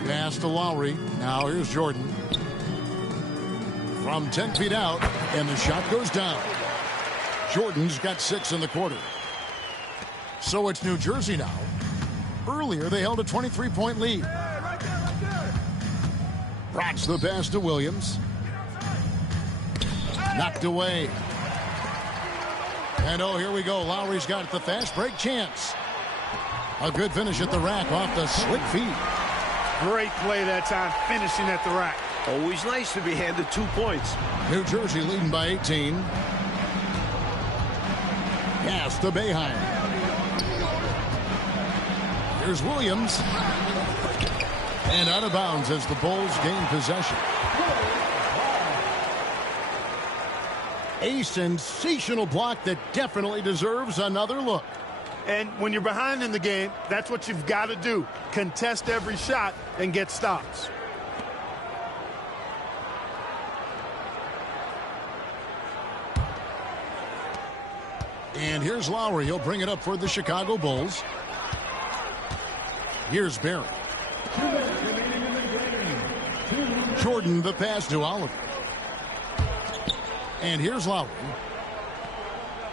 Pass to Lowry. Now here's Jordan. From 10 feet out, and the shot goes down. Jordan's got 6 in the quarter. So it's New Jersey now. Earlier, they held a 23-point lead. Rots the pass to Williams. Knocked away. And oh, here we go. Lowry's got the fast break chance. A good finish at the rack off the slick feet. Great play that time, finishing at the rack. Always nice to be handed 2 points. New Jersey leading by 18. Pass to Boeheim. Here's Williams. And out of bounds as the Bulls gain possession. A sensational block that definitely deserves another look. And when you're behind in the game, that's what you've got to do. Contest every shot and get stops. And here's Lowry. He'll bring it up for the Chicago Bulls. Here's Barry. Jordan, the pass to Oliver. And here's Lowry.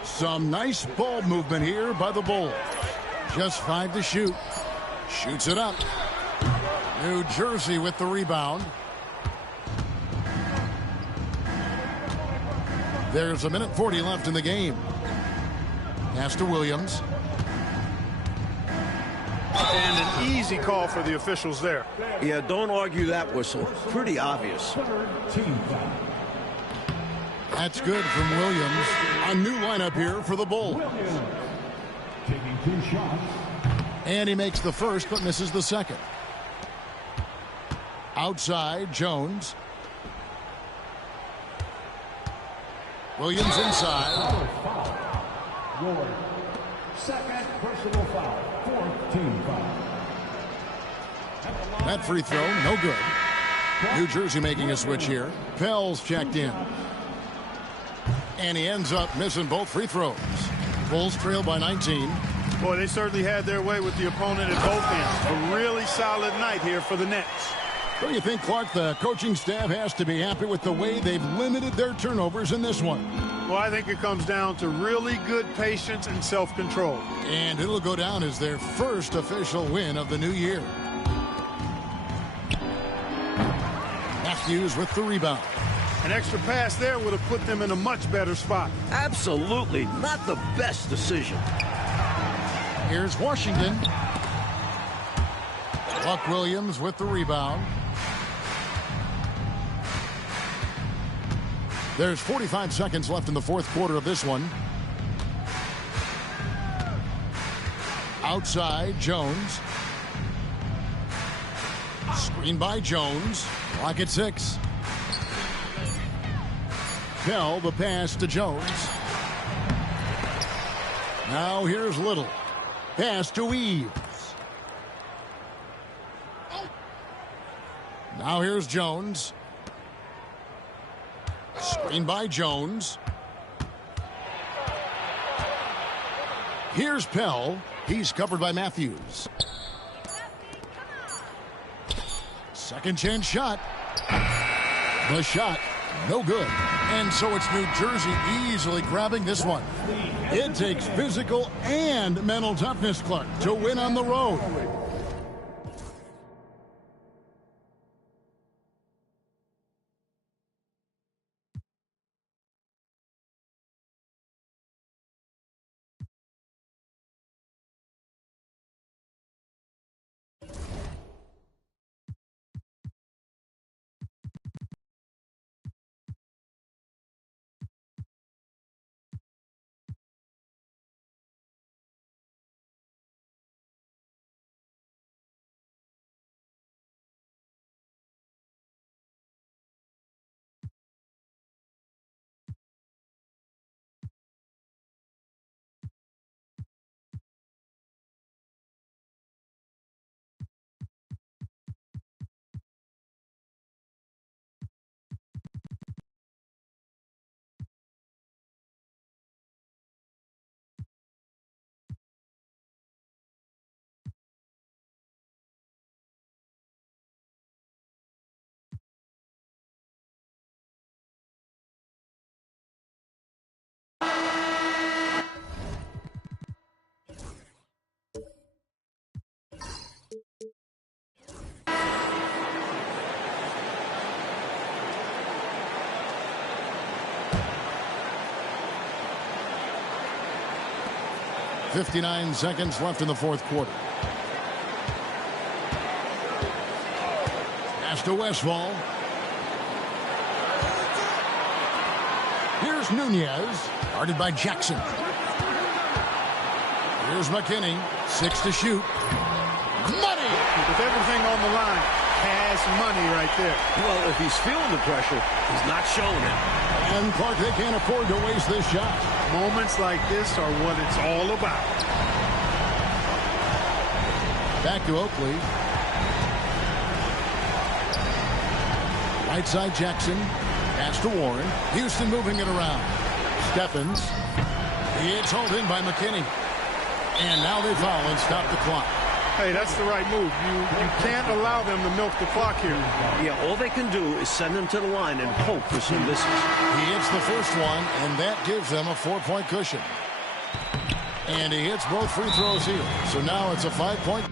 Some nice ball movement here by the Bulls. Just 5 to shoot. Shoots it up. New Jersey with the rebound. There's 1:40 left in the game. Pass to Williams. And an easy call for the officials there. Yeah, don't argue that whistle. Pretty obvious. That's good from Williams. A new lineup here for the Bulls. Taking 2 shots. And he makes the first but misses the second. Outside, Jones. Williams inside. Your second personal foul. 4th team foul. That free throw, no good. New Jersey making a switch here. Pell's checked in. And he ends up missing both free throws. Bulls trail by 19. Boy, they certainly had their way with the opponent at both ends. A really solid night here for the Nets. Don't you think, Clark, the coaching staff has to be happy with the way they've limited their turnovers in this one? Well, I think it comes down to really good patience and self-control. And it'll go down as their first official win of the new year. Matthews with the rebound. An extra pass there would have put them in a much better spot. Absolutely not the best decision. Here's Washington. Buck Williams with the rebound. There's 45 seconds left in the 4th quarter of this one. Outside, Jones. Screen by Jones. Clock at 6. Pell, the pass to Jones. Now here's Little. Pass to Eves. Now here's Jones. Screen by Jones. Here's Pell. He's covered by Matthews. Second chance shot. The shot, no good. And so it's New Jersey easily grabbing this one. It takes physical and mental toughness, Clark, to win on the road. 59 seconds left in the fourth quarter. Pass to Westphal. Here's Nunez, guarded by Jackson. Here's McKinney, 6 to shoot. Money! With everything on the line, cash money right there. Well, if he's feeling the pressure, he's not showing it. And Clark, they can't afford to waste this shot. Moments like this are what it's all about. Back to Oakley. Right side Jackson. Pass to Warren. Houston moving it around. Stephens. It's hauled in by McKinney. And now they foul and stop the clock. Hey, that's the right move. You can't allow them to milk the clock here. Yeah, all they can do is send him to the line and hope for some misses. He hits the first one, and that gives them a 4-point cushion. And he hits both free throws here. So now it's a 5-point.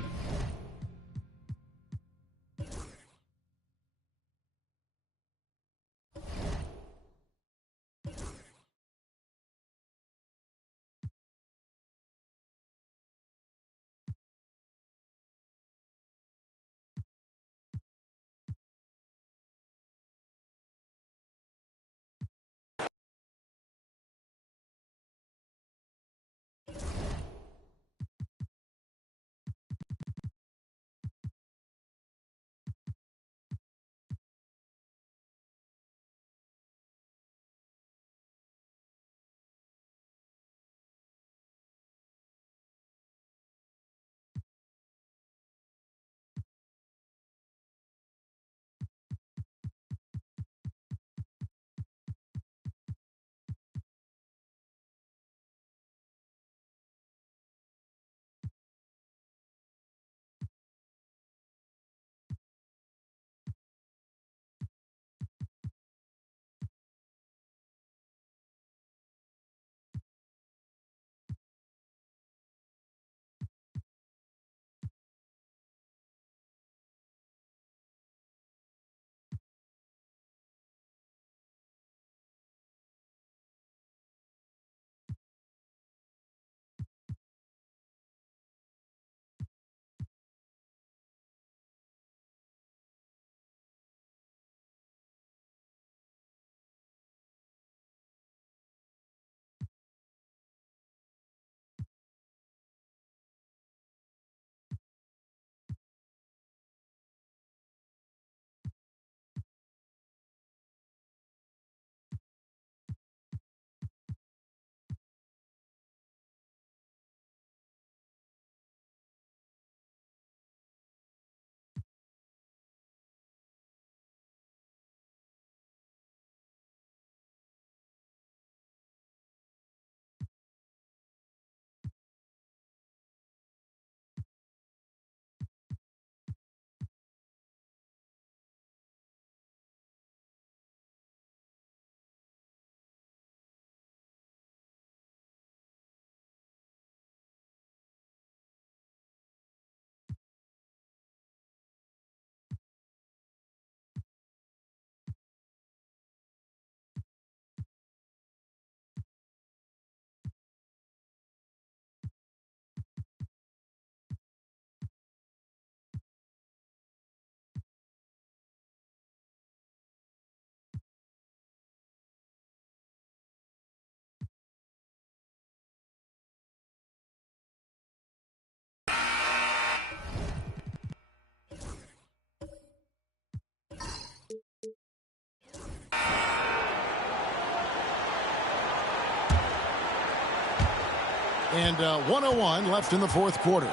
And 1:01 left in the fourth quarter.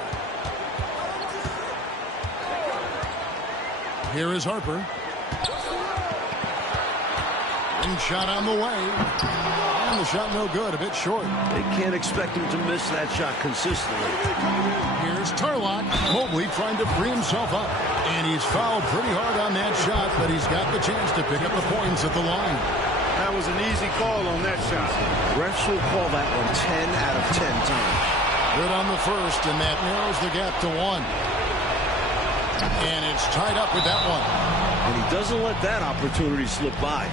Here is Harper. And shot on the way. And the shot no good, a bit short. They can't expect him to miss that shot consistently. Here's Tarlock. Mobley trying to free himself up. And he's fouled pretty hard on that shot, but he's got the chance to pick up the points at the line. That was an easy call on that shot. Refs will call that one 10 out of 10 times. Good on the first, and that narrows the gap to 1. And it's tied up with that one. And he doesn't let that opportunity slip by.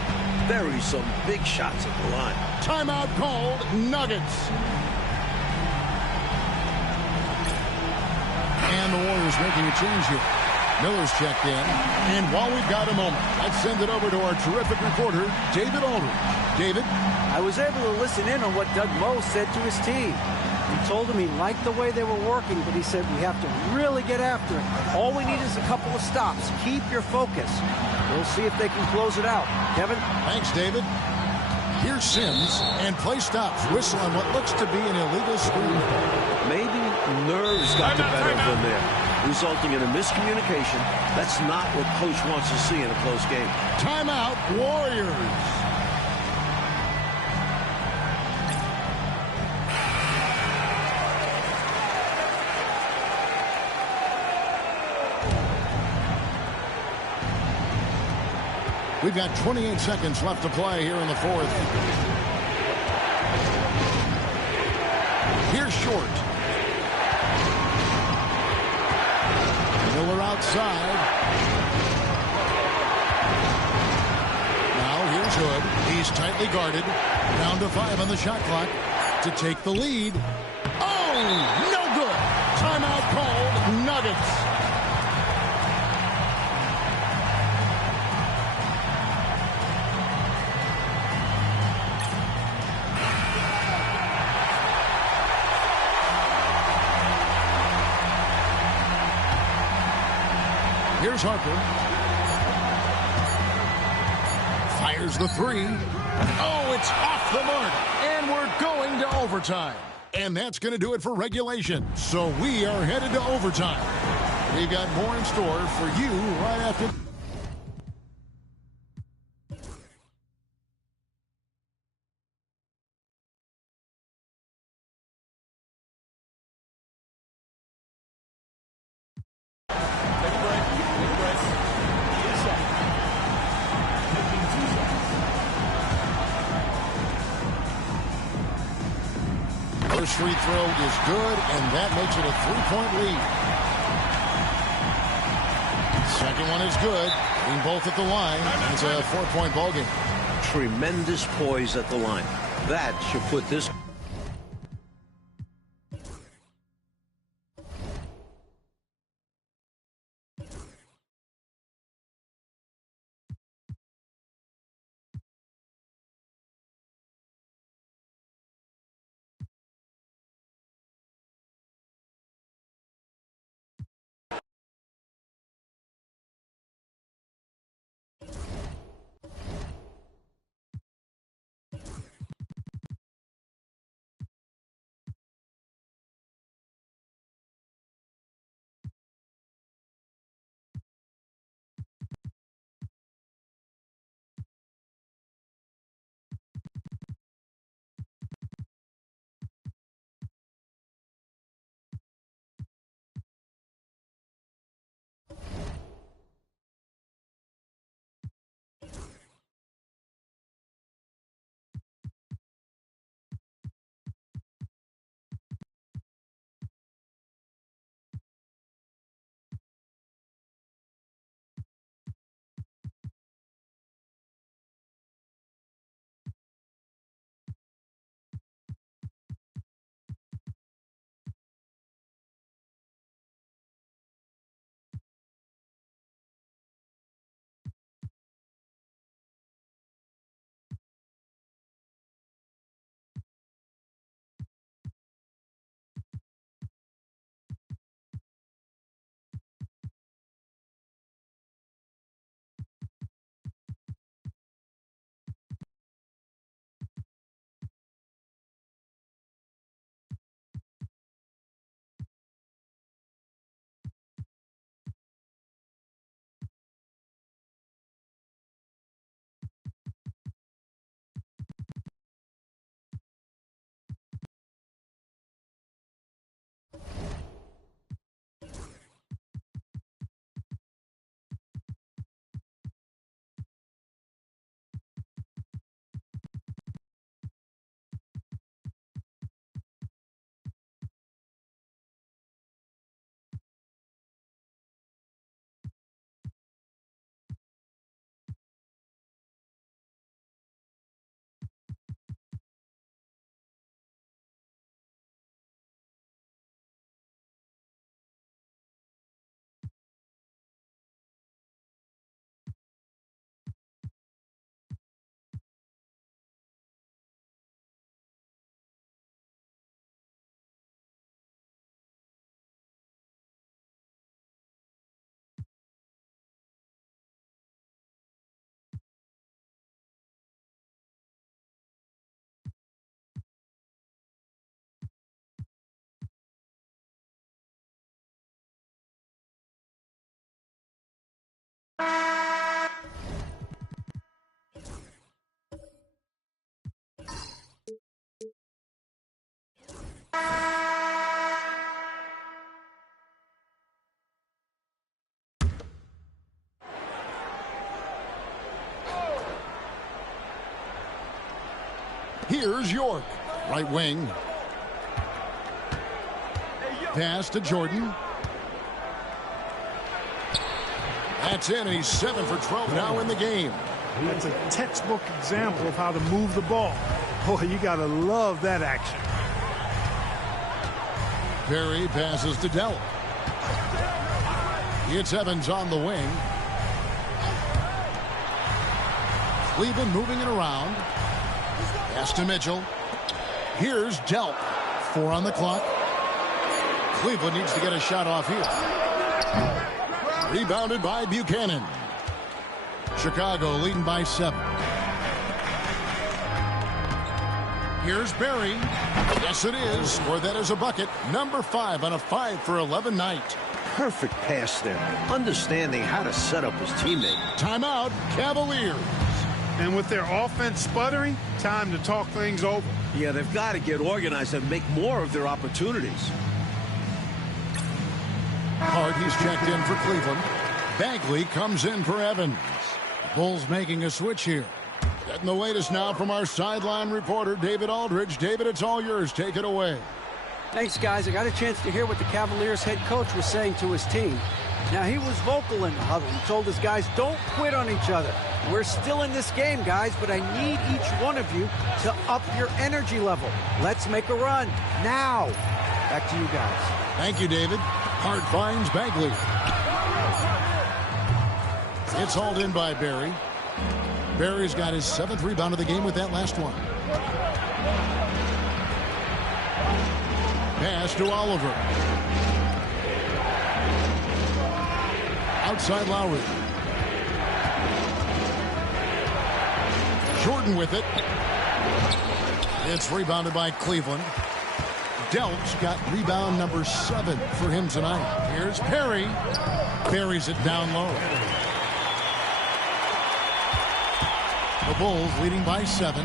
Buries some big shots at the line. Timeout called, Nuggets. the Warriors making a change here. Miller's checked in. And while we've got a moment, let's send it over to our terrific reporter, David Aldridge. David? I was able to listen in on what Doug Moe said to his team. He told him he liked the way they were working, but he said we have to really get after it. All we need is a couple of stops. Keep your focus. We'll see if they can close it out. Kevin? Thanks, David. Here's Sims, and play stops. Whistle on what looks to be an illegal screen. Maybe nerves got the better of them there, resulting in a miscommunication. That's not what coach wants to see in a close game. Timeout, Warriors. We've got 28 seconds left to play here in the fourth. Here's Short. Miller outside. Now here's Hood. He's tightly guarded. Down to 5 on the shot clock to take the lead. Oh, no good. Timeout called. Nuggets. Here's Harper. Fires the three. Oh, it's off the mark. And we're going to overtime. And that's going to do it for regulation. So we are headed to overtime. We've got more in store for you right after. First free throw is good, and that makes it a 3-point lead. Second one is good. Being both at the line, it's a 4-point ball game. Tremendous poise at the line. That should put this Here's York. Right wing. Pass to Jordan. That's in, and he's 7 for 12 now in the game. That's a textbook example of how to move the ball. Boy, you got to love that action. Perry passes to Dell. It's Evans on the wing. Cleveland moving it around. Pass to Mitchell. Here's Delp. 4 on the clock. Cleveland needs to get a shot off here. Rebounded by Buchanan. Chicago leading by 7. Here's Barry. Yes, it is. Or that is a bucket. Number 5 on a 5 for 11 night. Perfect pass there. Understanding how to set up his teammate. Timeout, Cavaliers. And with their offense sputtering, time to talk things over. Yeah, they've got to get organized and make more of their opportunities. Hart, he's checked in for Cleveland. Bagley comes in for Evans. Bulls making a switch here. Getting the latest now from our sideline reporter, David Aldridge. David, it's all yours. Take it away. Thanks, guys. I got a chance to hear what the Cavaliers head coach was saying to his team. Now, he was vocal in the huddle. He told his guys, don't quit on each other. We're still in this game, guys, but I need each one of you to up your energy level. Let's make a run now. Back to you guys. Thank you, David. Hart finds Bagley. It's hauled in by Barry. Barry's got his 7th rebound of the game with that last one. Pass to Oliver. Outside Lowry. Jordan with it. It's rebounded by Cleveland. Delp's got rebound number 7 for him tonight. Here's Perry. Buries it down low. The Bulls leading by 7.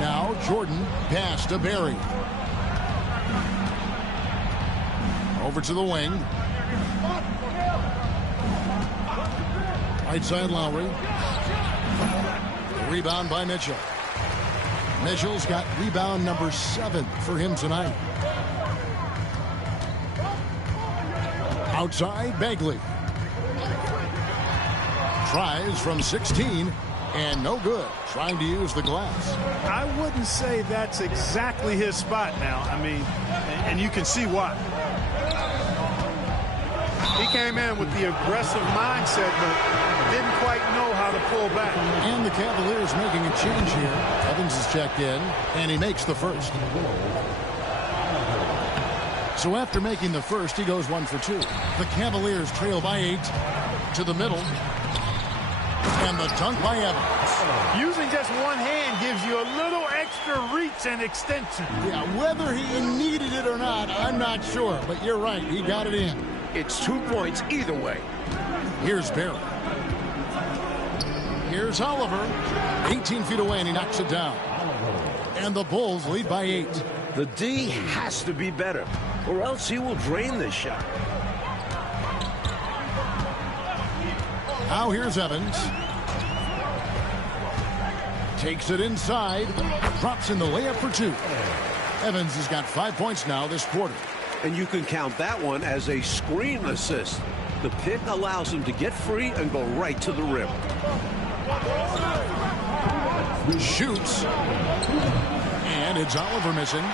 Now Jordan pass to Barry. Over to the wing. Right side Lowry. The rebound by Mitchell. Mitchell's got rebound number 7 for him tonight. Outside Bagley. Tries from 16 and no good. Trying to use the glass. I wouldn't say that's exactly his spot now. I mean, and you can see why. He came in with the aggressive mindset, but didn't quite know how to pull back. And the Cavaliers making a change here. Evans is checked in, and he makes the first. So after making the first, he goes 1 for 2. The Cavaliers trail by 8 to the middle. And the dunk by Evans. Using just one hand gives you a little extra reach and extension. Yeah, whether he needed it or not, I'm not sure. But you're right, he got it in. It's 2 points either way. Here's Barry. Here's Oliver. 18 feet away, and he knocks it down. And the Bulls lead by 8. The D has to be better, or else he will drain this shot. Now here's Evans. Takes it inside. Drops in the layup for 2. Evans has got 5 points now this quarter. And you can count that one as a screen assist. The pick allows him to get free and go right to the rim. Shoots. And it's Oliver missing.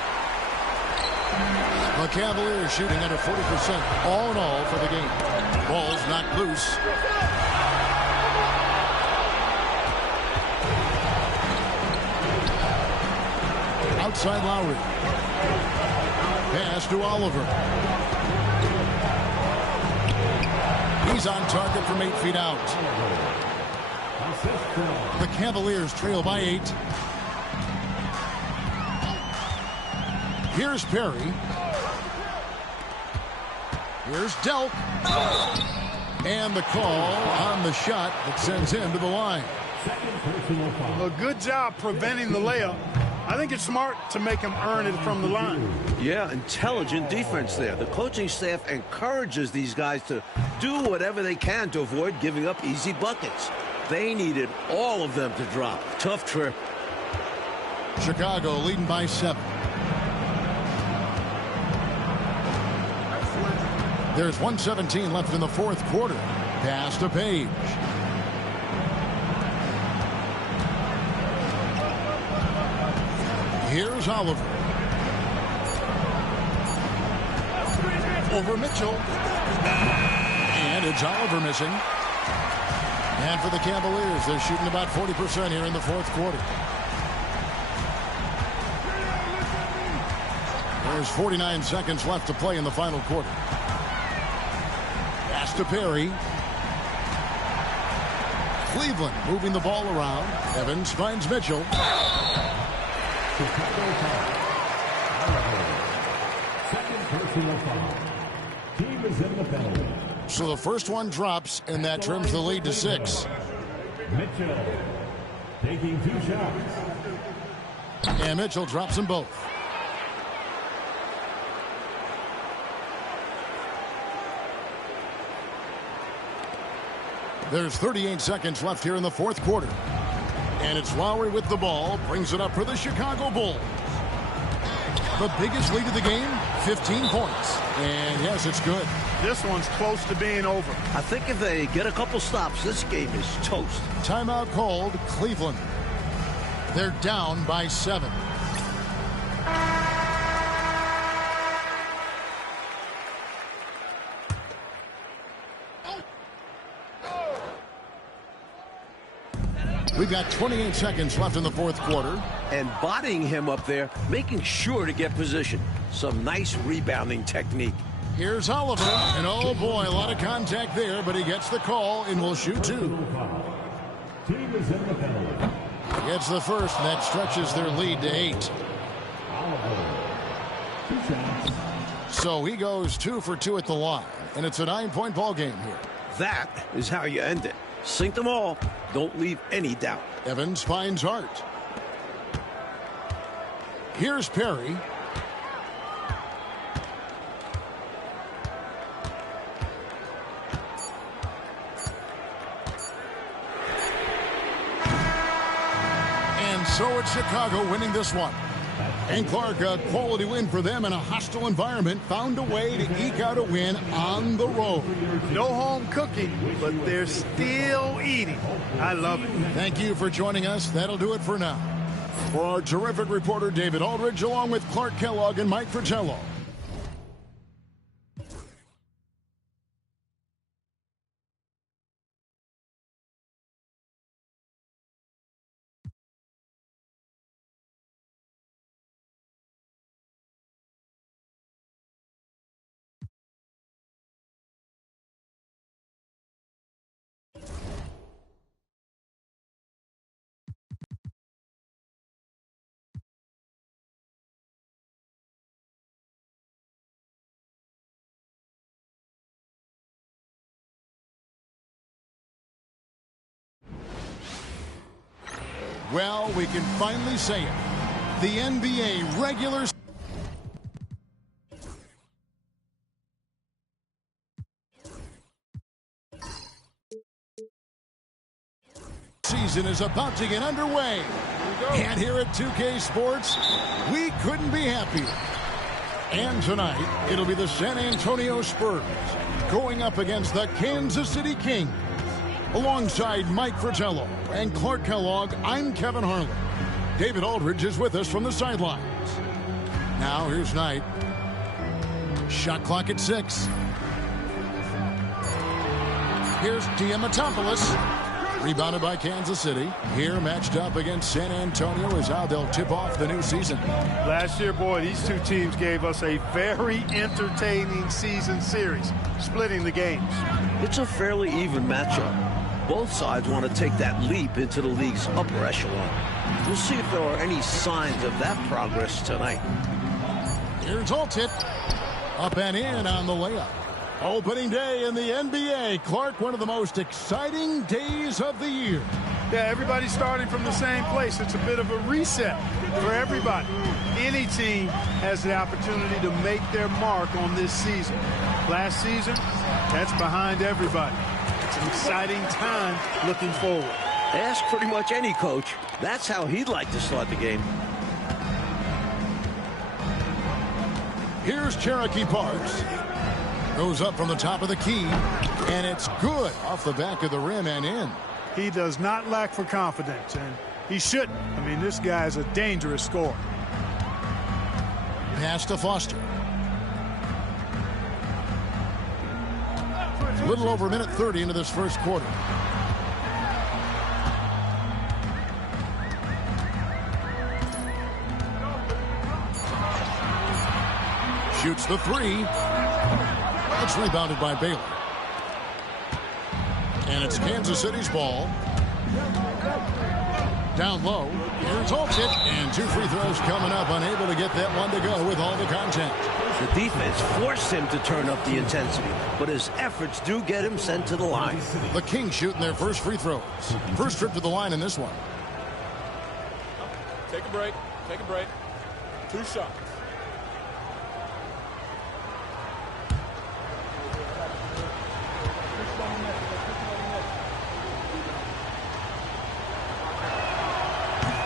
The Cavaliers shooting under 40% all in all for the game. Ball's knocked loose. Outside Lowry. Pass to Oliver. He's on target from 8 feet out. The Cavaliers trail by 8. Here's Perry. Here's Delk. And the call on the shot that sends him to the line. A good job preventing the layup. I think it's smart to make him earn it from the line. Yeah, intelligent defense there. The coaching staff encourages these guys to do whatever they can to avoid giving up easy buckets. They needed all of them to drop. Tough trip. Chicago leading by 7. There's 1:17 left in the fourth quarter. Pass to Page. Here's Oliver. Over Mitchell. And it's Oliver missing. And for the Cavaliers, they're shooting about 40% here in the fourth quarter. There's 49 seconds left to play in the final quarter. Pass to Perry. Cleveland moving the ball around. Evans finds Mitchell. Second personal foul. Team is in the penalty. So the first one drops, and that trims the lead to 6. Mitchell taking 2 shots. And Mitchell drops them both. There's 38 seconds left here in the fourth quarter. And it's Lowry with the ball. Brings it up for the Chicago Bulls. The biggest lead of the game, 15 points. And yes, it's good. This one's close to being over. I think if they get a couple stops, this game is toast. Timeout called, Cleveland. They're down by 7. We've got 28 seconds left in the fourth quarter. And bodying him up there, making sure to get position. Some nice rebounding technique. Here's Oliver. And oh boy, a lot of contact there, but he gets the call and will shoot 2. Team is in the penalty. Gets the first, and that stretches their lead to 8. Oliver. 2 shots. So he goes 2 for 2 at the line, and it's a 9-point ball game here. That is how you end it. Sink them all. Don't leave any doubt. Evans finds Hart. Here's Perry. And so it's Chicago winning this one. And Clark, a quality win for them in a hostile environment, found a way to eke out a win on the road. No home cooking, but they're still eating. I love it. Thank you for joining us. That'll do it for now. For our terrific reporter, David Aldridge, along with Clark Kellogg and Mike Fratello. Well, we can finally say it. The NBA regular season is about to get underway. And here at 2K Sports, we couldn't be happier. And tonight, it'll be the San Antonio Spurs going up against the Kansas City Kings. Alongside Mike Fratello and Clark Kellogg, I'm Kevin Harlan. David Aldridge is with us from the sidelines. Now, here's Knight. Shot clock at 6. Here's Diamatopoulos. Rebounded by Kansas City. Here matched up against San Antonio is how they'll tip off the new season. Last year, boy, these two teams gave us a very entertaining season series, splitting the games. It's a fairly even matchup. Both sides want to take that leap into the league's upper echelon. We'll see if there are any signs of that progress tonight. Here's Altip. Up and in on the layup. Opening day in the NBA. Clark, one of the most exciting days of the year. Yeah, everybody's starting from the same place. It's a bit of a reset for everybody. Any team has the opportunity to make their mark on this season. Last season, that's behind everybody. It's an exciting time looking forward. Ask pretty much any coach. That's how he'd like to start the game. Here's Cherokee Parks. Goes up from the top of the key, and it's good off the back of the rim and in. He does not lack for confidence, and he shouldn't. I mean, this guy's a dangerous scorer. Pass to Foster. A little over a minute 30 into this first quarter. Shoots the three. It's rebounded by Baylor. And it's Kansas City's ball. Down low. Here's Holtz, and 2 free throws coming up. Unable to get that one to go with all the contact. The defense forced him to turn up the intensity, but his efforts do get him sent to the line. The Kings shooting their first free throws. First trip to the line in this one. Take a break. Take a break. 2 shots.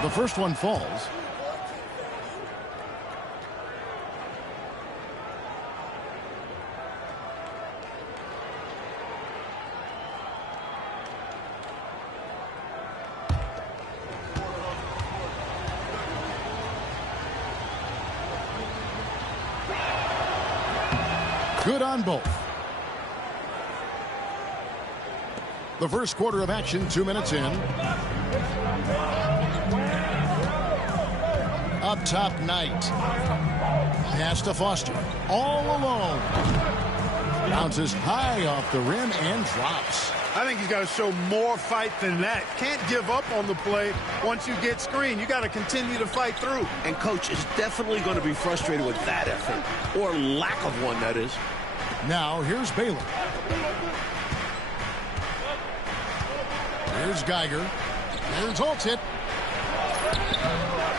The first one falls. Good on both. The first quarter of action, 2 minutes in. Up top, Knight. Pass to Foster. All alone. Bounces high off the rim and drops. I think he's got to show more fight than that. Can't give up on the play once you get screened. You got to continue to fight through. And coach is definitely going to be frustrated with that effort, or lack of one, that is. Now here's Baylor. Here's Geiger. Here's Holtz.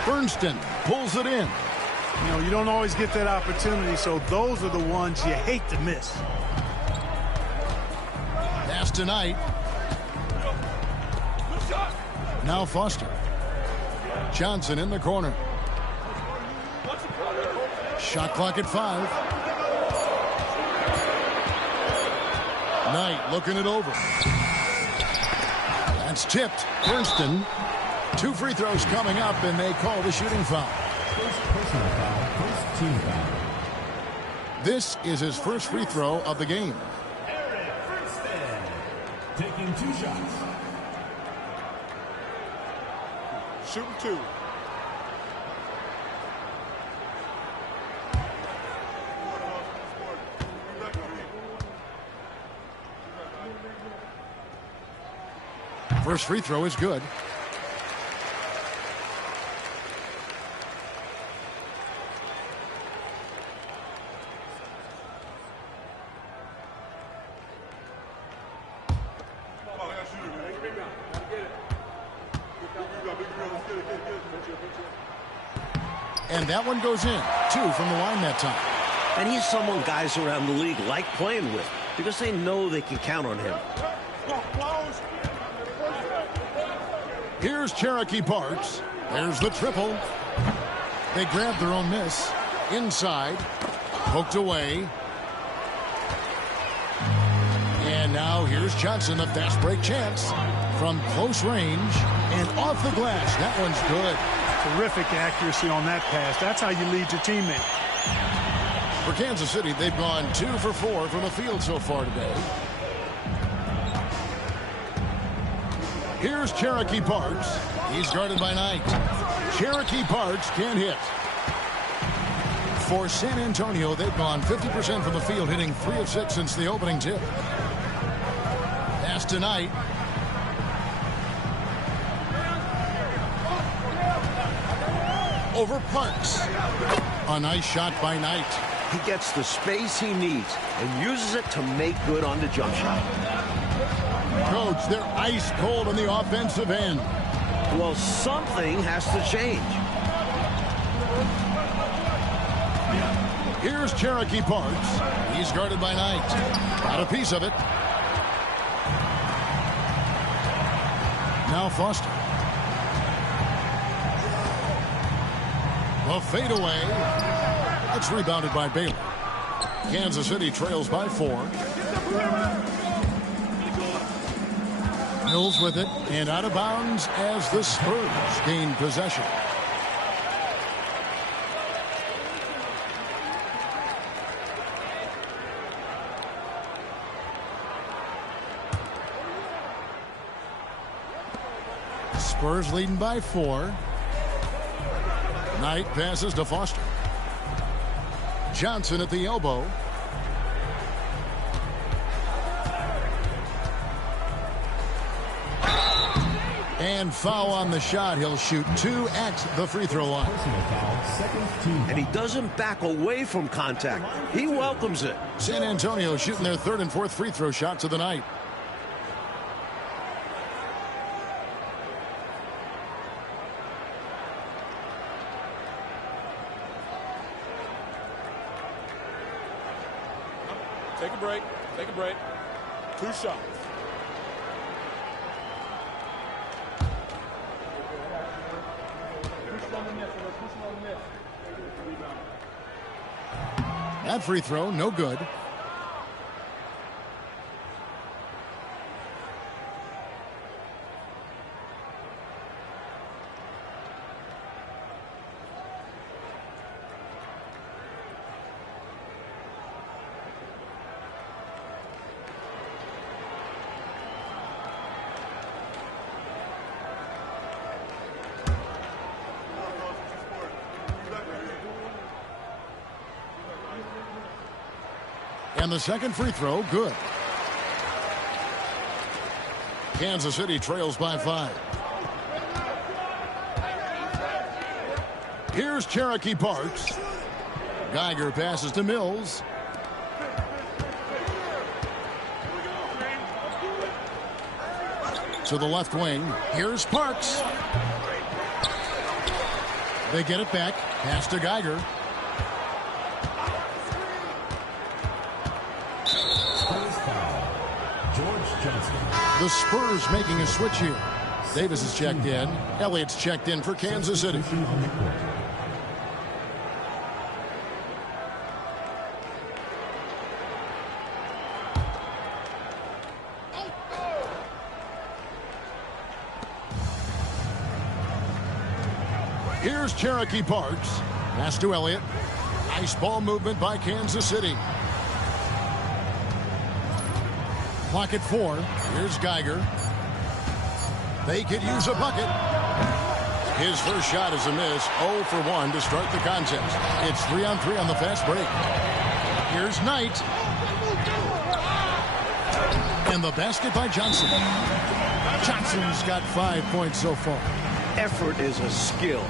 Bernstein pulls it in. You know, you don't always get that opportunity, so those are the ones you hate to miss. Pass to Knight. Now Foster. Johnson in the corner. Shot clock at 5. Knight looking it over. That's tipped. Bernstein. 2 free throws coming up, and they call the shooting foul. First personal foul, first team foul. This is his first free throw of the game. Taking 2 shots. Shooting 2. First free throw is good. And that one goes in. 2 from the line that time. And he's someone guys around the league like playing with because they know they can count on him. Here's Cherokee Parks. There's the triple. They grab their own miss. Inside. Poked away. And now here's Johnson, a fast break chance. From close range and off the glass. That one's good. Terrific accuracy on that pass. That's how you lead your teammate. For Kansas City, they've gone 2 for 4 from the field so far today. Here's Cherokee Parks. He's guarded by Knight. Cherokee Parks can't hit. For San Antonio, they've gone 50% from the field, hitting 3 of 6 since the opening tip. Pass to Knight. Over Parks. A nice shot by Knight. He gets the space he needs and uses it to make good on the jump shot. Coach, they're ice cold on the offensive end. Well, something has to change. Here's Cherokee Parks. He's guarded by Knight. Got a piece of it. Now Foster. The fadeaway. It's rebounded by Baylor. Kansas City trails by 4. Mills with it and out of bounds as the Spurs gain possession. Spurs leading by 4. Knight passes to Foster. Johnson at the elbow. And foul on the shot. He'll shoot 2 at the free throw line. And he doesn't back away from contact. He welcomes it. San Antonio shooting their 3rd and 4th free throw shots of the night. Take a break. Take a break. 2 shots. That free throw, no good. And the second free throw, good. Kansas City trails by 5. Here's Cherokee Parks. Geiger passes to Mills. To the left wing. Here's Parks. They get it back. Pass to Geiger. The Spurs making a switch here. Davis is checked in. Elliott's checked in for Kansas City. Here's Cherokee Parks. Pass to Elliott. Nice ball movement by Kansas City. Clock at 4. Here's Geiger. They could use a bucket. His first shot is a miss. 0 for 1 to start the contest. It's 3-on-3 on the fast break. Here's Knight. And the basket by Johnson. Johnson's got 5 points so far. Effort is a skill,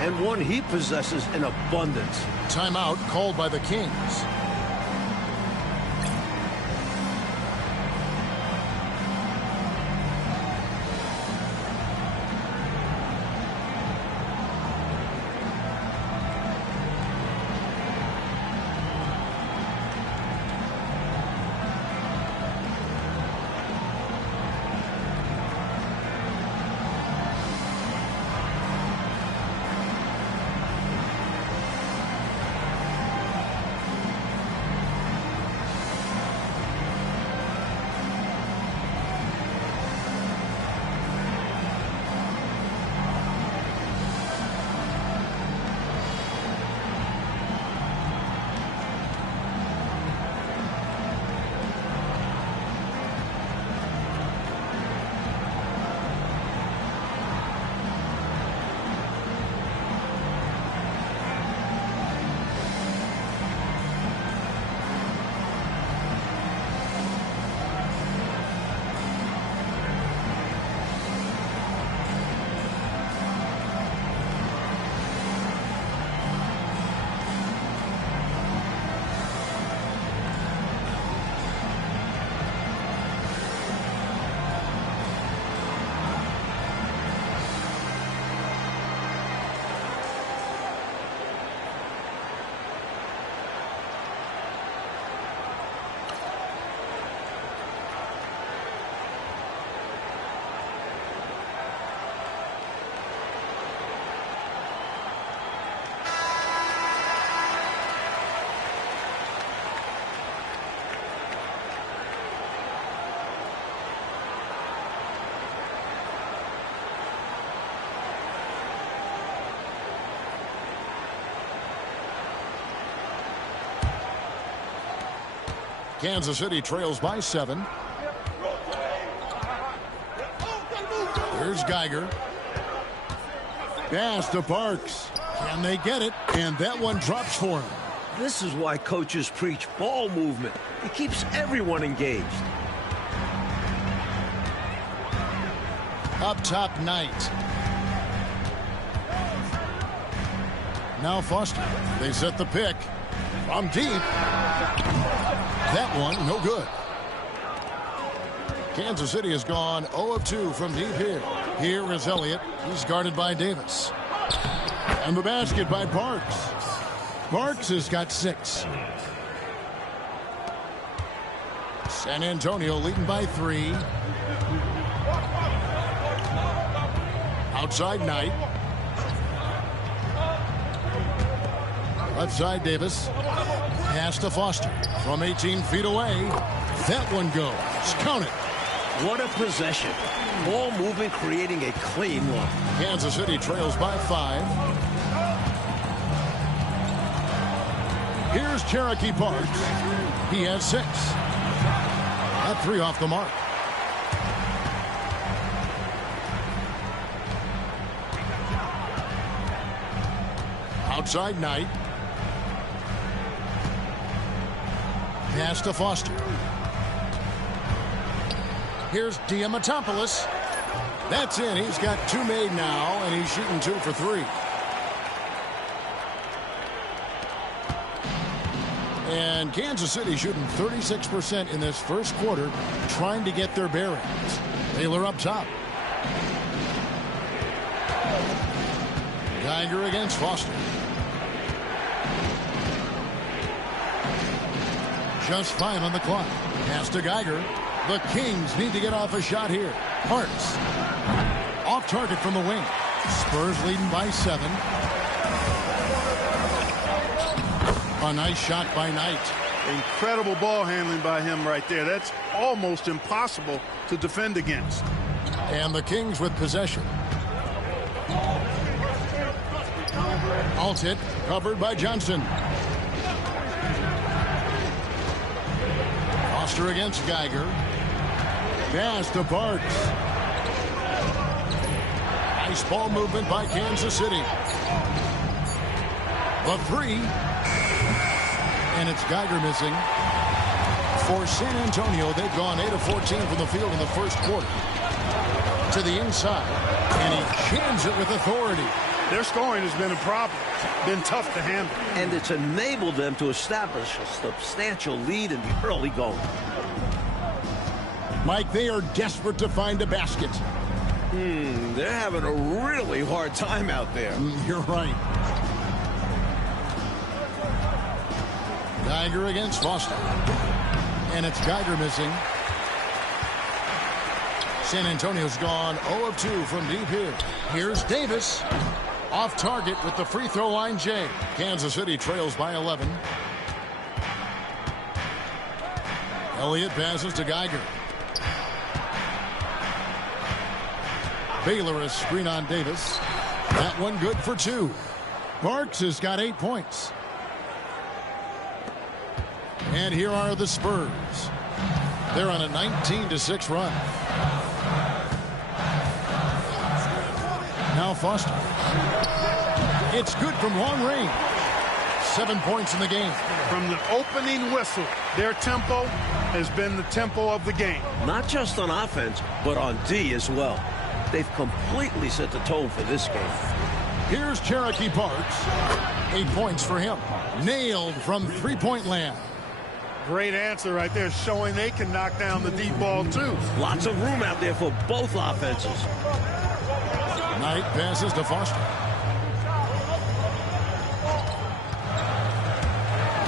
and one he possesses in abundance. Timeout called by the Kings. Kansas City trails by 7. Here's Geiger. Pass to Parks. Can they get it? And that one drops for him. This is why coaches preach ball movement. It keeps everyone engaged. Up top, Knight. Now Foster. They set the pick. From deep. That one, no good. Kansas City has gone 0 of 2 from deep here. Here is Elliott. He's guarded by Davis. And the basket by Parks. Parks has got 6. San Antonio leading by 3. Outside Knight. Left side Davis. Pass to Foster. From 18 feet away. That one goes. Count it. What a possession. Ball movement creating a clean look. Kansas City trails by 5. Here's Cherokee Parks. He has 6. That 3 off the mark. Outside Knight. Pass to Foster. Here's Diamatopoulos. That's in. He's got 2 made now, and he's shooting 2 for 3. And Kansas City shooting 36% in this first quarter, trying to get their bearings. Taylor up top. Geiger against Foster. Just 5 on the clock. Pass to Geiger. The Kings need to get off a shot here. Parks. Off target from the wing. Spurs leading by 7. A nice shot by Knight. Incredible ball handling by him right there. That's almost impossible to defend against. And the Kings with possession. Altit covered by Johnson. Foster against Geiger. Pass to Parks. Nice ball movement by Kansas City. The 3. And it's Geiger missing. For San Antonio, they've gone 8 of 14 from the field in the first quarter. To the inside. And he jams it with authority. Their scoring has been a problem. Been tough to handle. And it's enabled them to establish a substantial lead in the early going. Mike, they are desperate to find a basket. They're having a really hard time out there. You're right. Geiger against Foster. And it's Geiger missing. San Antonio's gone 0 of 2 from deep here. Here's Davis. Off target with the free throw line, Jay. Kansas City trails by 11. Elliott passes to Geiger. Baylor a screen on Davis. That one good for 2. Parks has got 8 points. And here are the Spurs. They're on a 19-6 run. Now Foster. It's good from long range. 7 points in the game. From the opening whistle, their tempo has been the tempo of the game. Not just on offense, but on D as well. They've completely set the tone for this game. Here's Cherokee Parks. 8 points for him. Nailed from three-point land. Great answer right there, showing they can knock down the deep ball too. Lots of room out there for both offenses. Knight passes to Foster.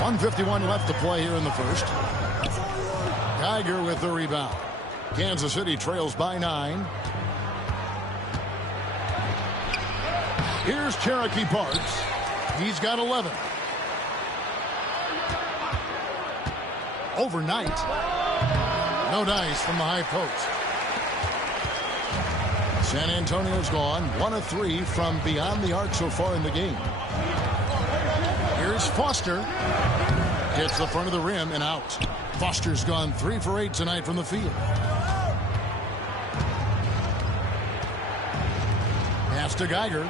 1:51 left to play here in the first. Geiger with the rebound. Kansas City trails by 9. Here's Cherokee Parks. He's got 11. Overnight. No dice from the high post. San Antonio's gone 1 of 3 from beyond the arc so far in the game. Here's Foster. Hits the front of the rim and out. Foster's gone 3 for 8 tonight from the field. Pass to Geiger.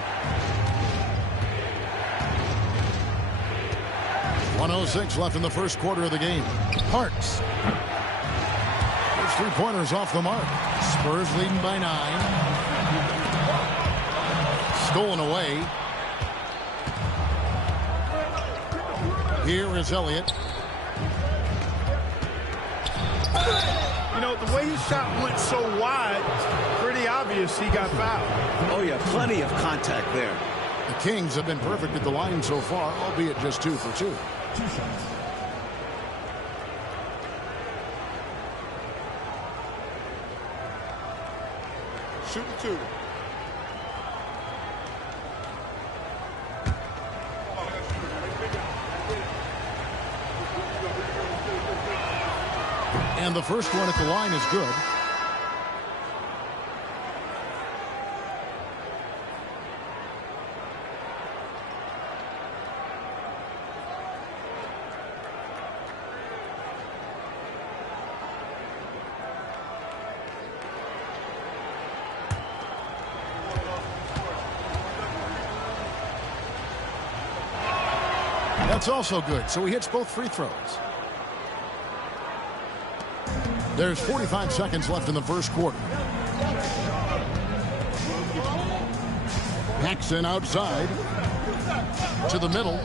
1:06 left in the first quarter of the game. Parks. Those 3-pointers off the mark. Spurs leading by 9. Stolen away. Here is Elliott. You know, the way his shot went so wide, pretty obvious he got fouled. Oh, yeah, plenty of contact there. The Kings have been perfect at the line so far, albeit just 2 for 2. 2 shots. Shooting 2. And the first one at the line is good. That's also good, so he hits both free throws. There's 45 seconds left in the first quarter. Paxson outside. To the middle.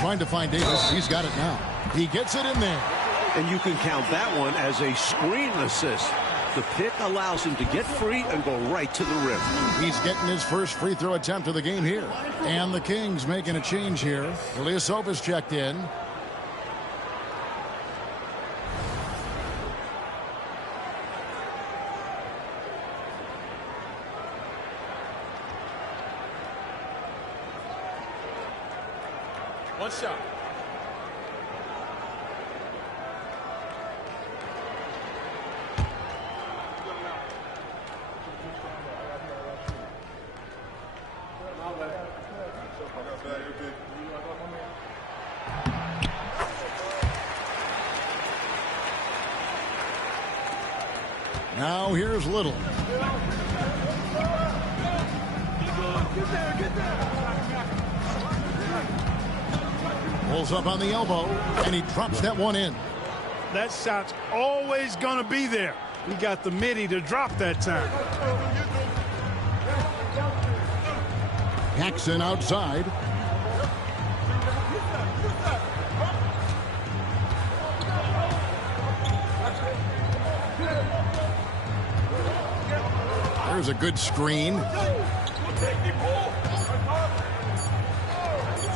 Trying to find Davis. He's got it now. He gets it in there. And you can count that one as a screen assist. The pick allows him to get free and go right to the rim. He's getting his first free throw attempt of the game here. And the Kings making a change here. Ilyasova's checked in. One shot. Now here's Little. Pulls up on the elbow, and he drops that one in. That shot's always going to be there. He got the midi to drop that time. Paxson outside. There's a good screen.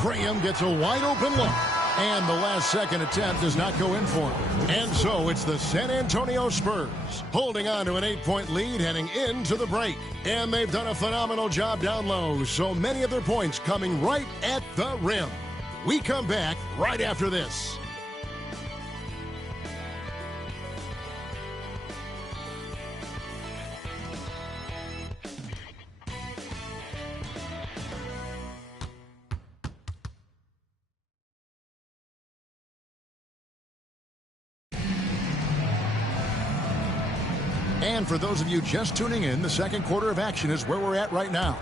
Graham gets a wide open look. And the last second attempt does not go in for him. And so it's the San Antonio Spurs holding on to an 8-point lead heading into the break. And they've done a phenomenal job down low. So many of their points coming right at the rim. We come back right after this. And for those of you just tuning in, the second quarter of action is where we're at right now.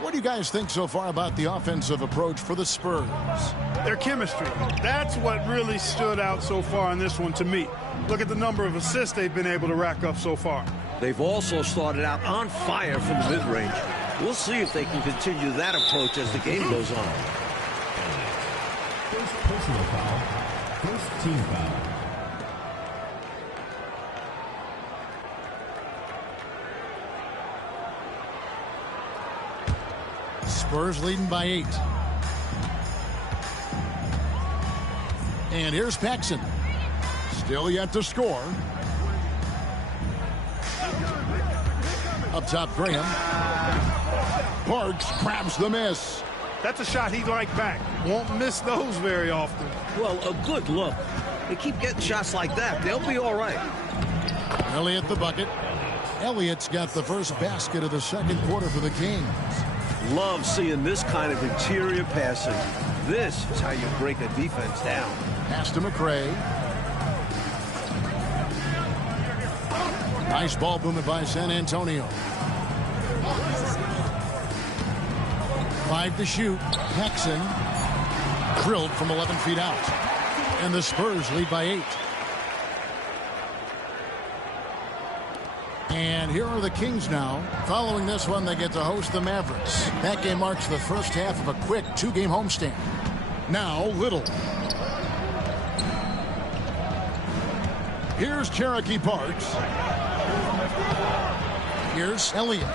What do you guys think so far about the offensive approach for the Spurs? Their chemistry. That's what really stood out so far in this one to me. Look at the number of assists they've been able to rack up so far. They've also started out on fire from the mid-range. We'll see if they can continue that approach as the game goes on. First personal foul. First team foul. Spurs leading by 8. And here's Paxson. Still yet to score. Up top, Graham. Parks grabs the miss. That's a shot he'd like back. Won't miss those very often. Well, a good look. They keep getting shots like that. They'll be all right. Elliott the bucket. Elliott's got the first basket of the second quarter for the Kings. Love seeing this kind of interior passing. This is how you break a defense down. Pass to McRae. Nice ball movement by San Antonio. 5 to shoot. Paxson drilled from 11 feet out. And the Spurs lead by 8. And here are the Kings now. Following this one, they get to host the Mavericks. That game marks the first half of a quick 2-game homestand. Now, Little. Here's Cherokee Parks. Here's Elliott.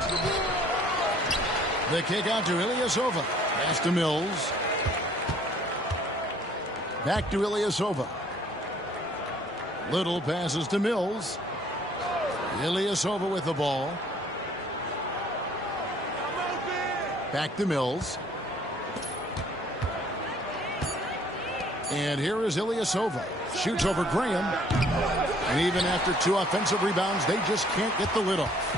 The kick out to Ilyasova. Pass to Mills. Back to Ilyasova. Little passes to Mills. Ilyasova with the ball. Back to Mills. And here is Ilyasova. Shoots over Graham. And even after 2 offensive rebounds, they just can't get the lid off.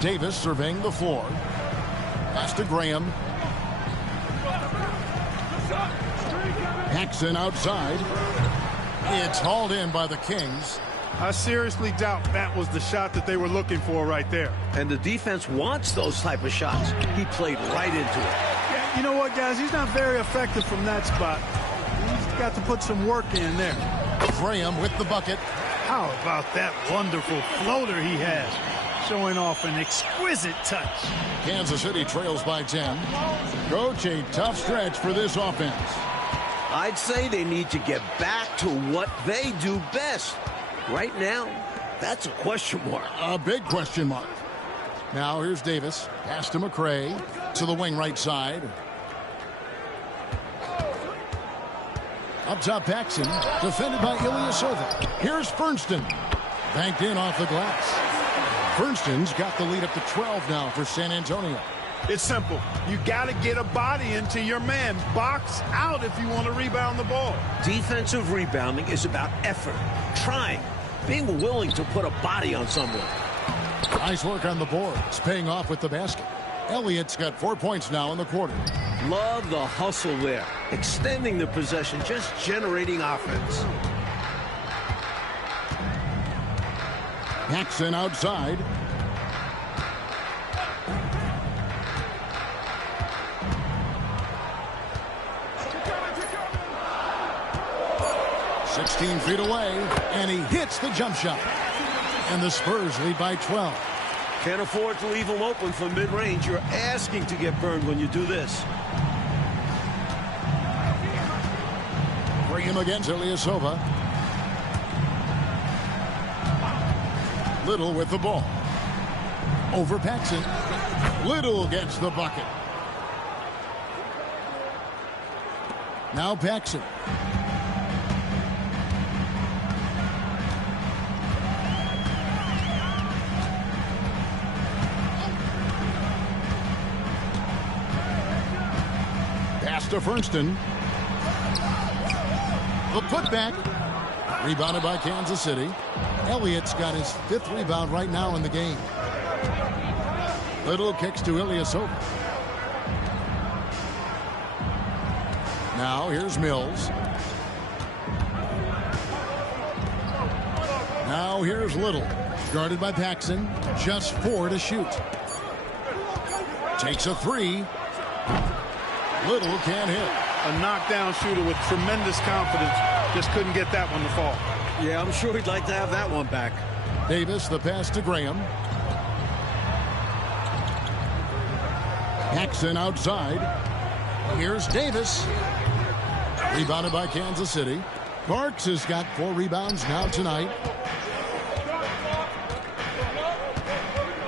Davis surveying the floor. Pass to Graham. Paxson outside. It's hauled in by the Kings. I seriously doubt that was the shot that they were looking for right there. And the defense wants those type of shots. He played right into it. Yeah, you know what, guys? He's not very effective from that spot. He's got to put some work in there. Graham with the bucket. How about that wonderful floater he has? Showing off an exquisite touch. Kansas City trails by 10. Coach, a tough stretch for this offense. I'd say they need to get back to what they do best. Right now, that's a question mark. A big question mark. Now here's Davis. Pass to McRae. To the wing right side. Up top, Paxson. Defended by Ilyasova. Here's Fernston. Banked in off the glass. Fernston's got the lead up to 12 now for San Antonio. It's simple. You got to get a body into your man. Box out if you want to rebound the ball. Defensive rebounding is about effort, trying, being willing to put a body on someone. Nice work on the board. It's paying off with the basket. Elliott's got 4 points now in the quarter. Love the hustle there. Extending the possession, just generating offense. Paxson outside. "16 feet away, and he hits the jump shot. And the Spurs lead by 12. Can't afford to leave him open from mid-range. You're asking to get burned when you do this. Graham against Ilyasova. Little with the ball. Over Paxson. Little gets the bucket. Now Paxson. Pass to Fernston. The putback. Rebounded by Kansas City. Elliott's got his 5th rebound right now in the game. Little kicks to Ilyasova. Now here's Mills. Now here's Little. Guarded by Paxson. Just 4 to shoot. Takes a 3. Little can't hit. A knockdown shooter with tremendous confidence. Just couldn't get that one to fall. Yeah, I'm sure he'd like to have that one back. Davis, the pass to Graham. Paxson outside. Here's Davis. Rebounded by Kansas City. Parks has got 4 rebounds now tonight.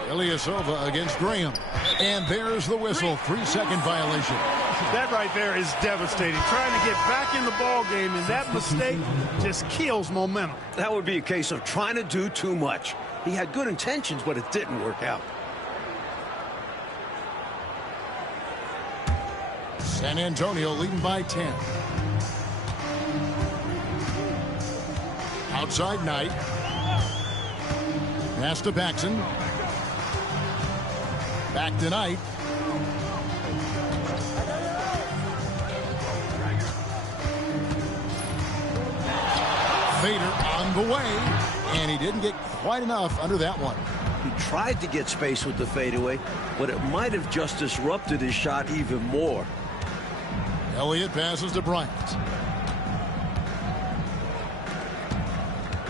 Ilyasova against Graham. And there's the whistle. 3-second violation. That right there is devastating. Trying to get back in the ball game, and that mistake just kills momentum. That would be a case of trying to do too much. He had good intentions, but it didn't work out. San Antonio leading by 10. Outside Knight. Pass to Paxson. Back to Knight. fader on the way, and he didn't get quite enough under that one. He tried to get space with the fadeaway, but it might have just disrupted his shot even more. Elliott passes to Bryant.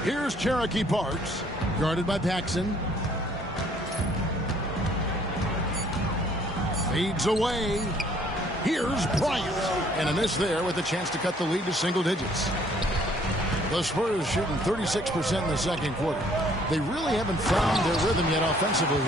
Here's Cherokee Parks, guarded by Paxson. Fades away. Here's Bryant. And a miss there with a chance to cut the lead to single digits. The Spurs shooting 36% in the second quarter. They really haven't found their rhythm yet offensively.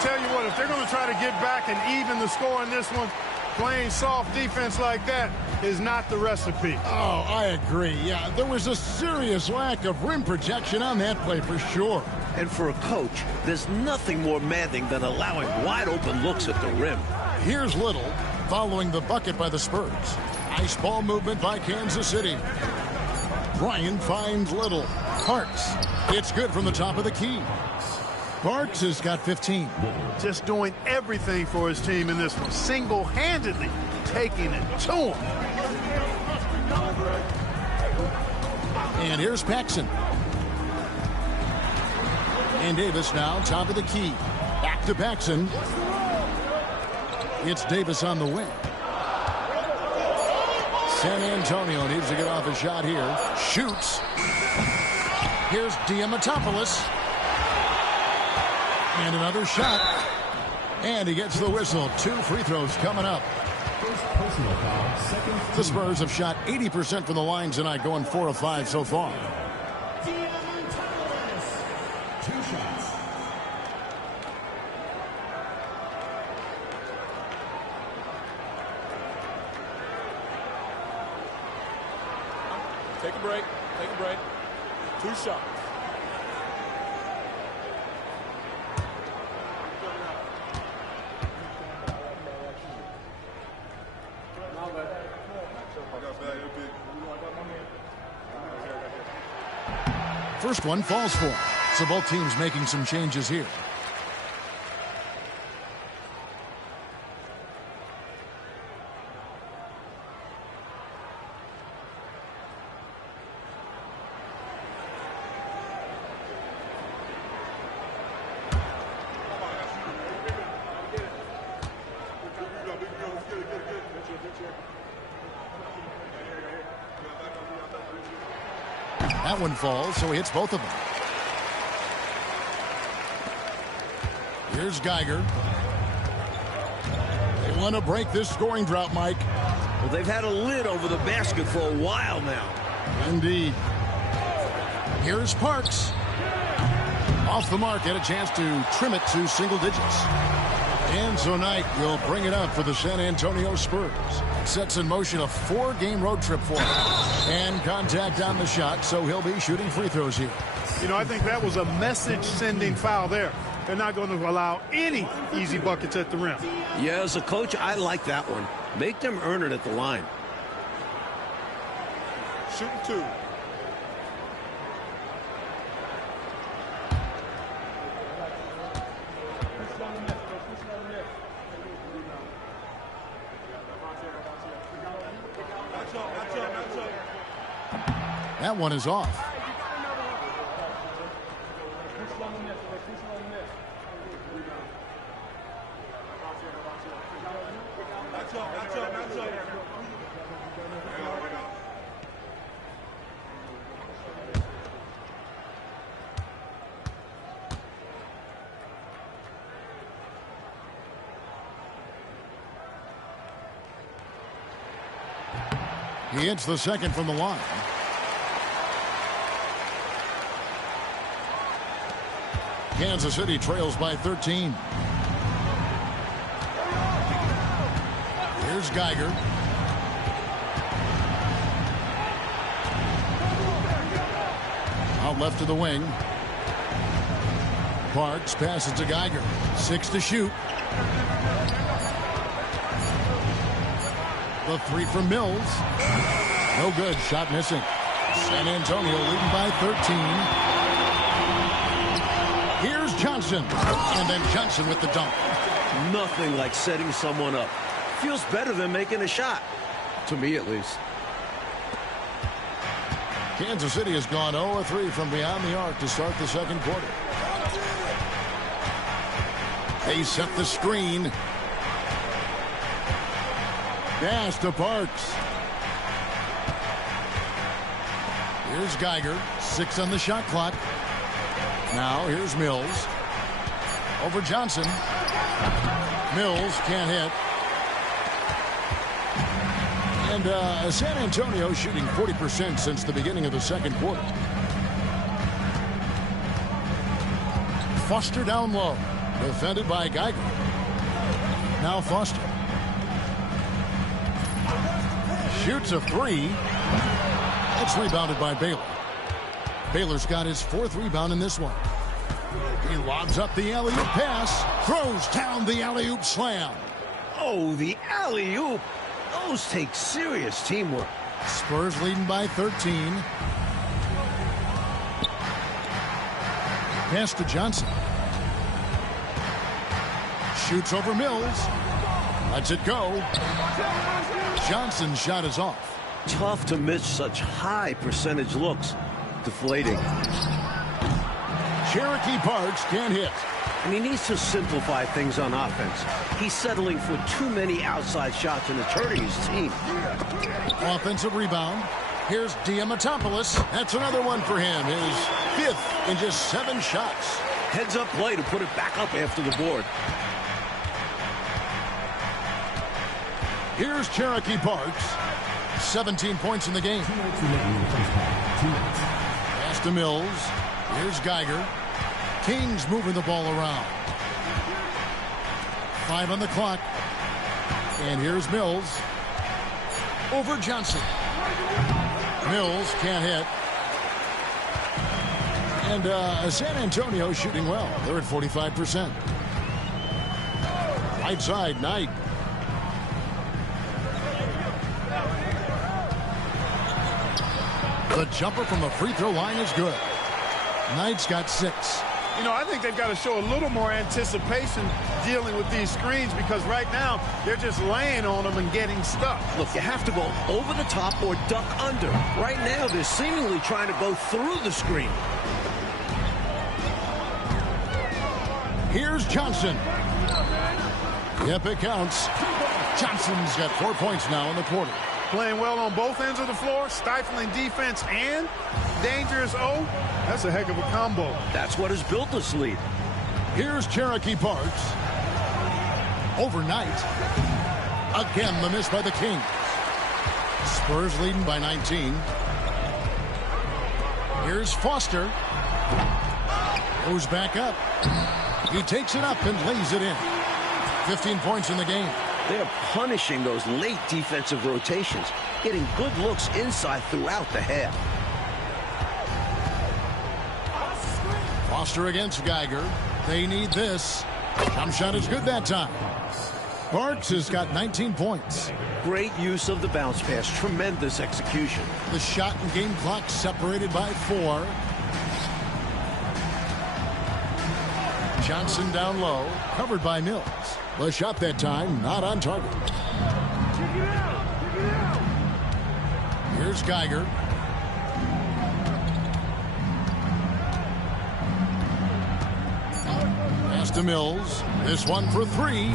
Tell you what, if they're going to try to get back and even the score in this one, playing soft defense like that is not the recipe. Oh, I agree. Yeah, there was a serious lack of rim protection on that play for sure. And for a coach, there's nothing more maddening than allowing wide open looks at the rim. Here's Little following the bucket by the Spurs. Nice ball movement by Kansas City. Bryant finds Little. Parks. It's good from the top of the key. Parks has got 15. Just doing everything for his team in this one. Single-handedly taking it to him. And here's Paxson. And Davis now top of the key. Back to Paxson. It's Davis on the wing. San Antonio needs to get off a shot here. Shoots. Here's Diamatopoulos. And another shot. And he gets the whistle. 2 free throws coming up. The Spurs have shot 80% from the line tonight, going 4 of 5 so far. 2 shots. Take a break. Take a break. 2 shots. First one falls for him. So both teams making some changes here. That one falls, so he hits both of them. Here's Geiger. They want to break this scoring drought, Mike. Well, they've had a lid over the basket for a while now. Indeed. Here's Parks. Off the mark, had a chance to trim it to single digits. And so Knight will bring it up for the San Antonio Spurs. Sets in motion a 4-game road trip for him. And contact on the shot, so he'll be shooting free throws here. You know, I think that was a message-sending foul there. They're not going to allow any easy buckets at the rim. Yeah, as a coach, I like that one. Make them earn it at the line. Shooting 2. That one is off. He hits the second from the line. Kansas City trails by 13. Here's Geiger. Out left to the wing. Parks passes to Geiger. 6 to shoot. The 3 from Mills. No good. Shot missing. San Antonio leading by 13. Here's Johnson. And then Johnson with the dunk. Nothing like setting someone up. Feels better than making a shot. To me, at least. Kansas City has gone 0-3 from beyond the arc to start the second quarter. They set the screen. Pass to Parks. Here's Geiger. 6 on the shot clock. Now here's Mills. Over Johnson. Mills can't hit. And San Antonio shooting 40% since the beginning of the second quarter. Foster down low. Defended by Geiger. Now Foster. Shoots a 3. It's rebounded by Baylor. Baylor's got his 4th rebound in this one. He lobs up the alley-oop pass. Throws down the alley-oop slam. Oh, the alley-oop. Those take serious teamwork. Spurs leading by 13. Pass to Johnson. Shoots over Mills. Lets it go. Johnson's shot is off. Tough to miss such high percentage looks. Deflating. Cherokee Parks can't hit. And he needs to simplify things on offense. He's settling for too many outside shots and it's hurting his team. Offensive rebound. Here's Diamatopoulos. That's another one for him. His 5th in just 7 shots. Heads up play to put it back up after the board. Here's Cherokee Parks. 17 points in the game. Pass to Mills. Here's Geiger. Kings moving the ball around. 5 on the clock. And here's Mills. Over Johnson. Mills can't hit. And San Antonio shooting well. They're at 45%. Right side, Knight. The jumper from the free throw line is good. Knight's got 6. You know, I think they've got to show a little more anticipation dealing with these screens because right now they're just laying on them and getting stuck. Look, you have to go over the top or duck under. Right now, they're seemingly trying to go through the screen. Here's Johnson. Yep, it counts. Johnson's got 4 points now in the quarter. Playing well on both ends of the floor, stifling defense and dangerous O. That's a heck of a combo. That's what has built this lead. Here's Cherokee Parks. Overnight. Again, the miss by the Kings. Spurs leading by 19. Here's Foster. Goes back up. He takes it up and lays it in. 15 points in the game. They're punishing those late defensive rotations, getting good looks inside throughout the half. Foster against Geiger. They need this. Jump shot is good that time. Parks has got 19 points. Great use of the bounce pass. Tremendous execution. The shot and game clock separated by 4. Johnson down low, covered by Mills. The shot that time, not on target. Here's Geiger. Pass to Mills. This one for 3.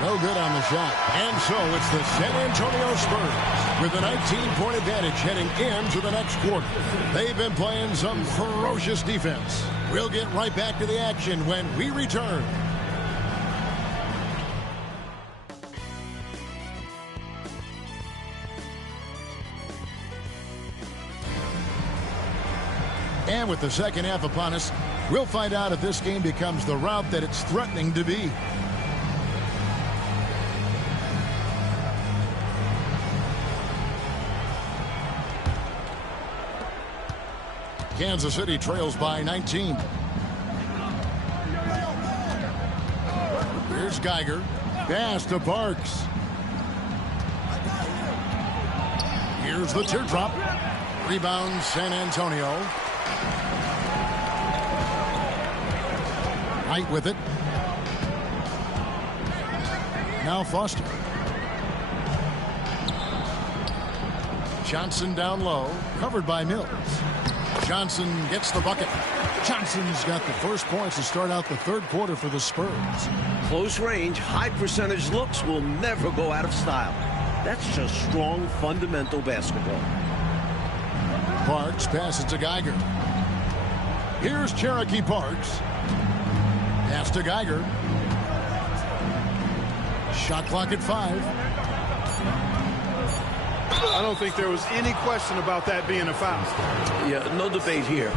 No good on the shot. And so it's the San Antonio Spurs with a 19-point advantage heading into the next quarter. They've been playing some ferocious defense. We'll get right back to the action when we return. And with the second half upon us, we'll find out if this game becomes the rout that it's threatening to be. Kansas City trails by 19. Here's Geiger. Pass to Parks. Here's the teardrop. Rebound San Antonio. Knight with it. Now Foster. Johnson down low, covered by Mills. Johnson gets the bucket. Johnson's got the first points to start out the third quarter for the Spurs. Close range, high percentage looks will never go out of style. That's just strong, fundamental basketball. Parks passes to Geiger. Here's Cherokee Parks. Pass to Geiger. Shot clock at 5. I don't think there was any question about that being a foul. Yeah, no debate here.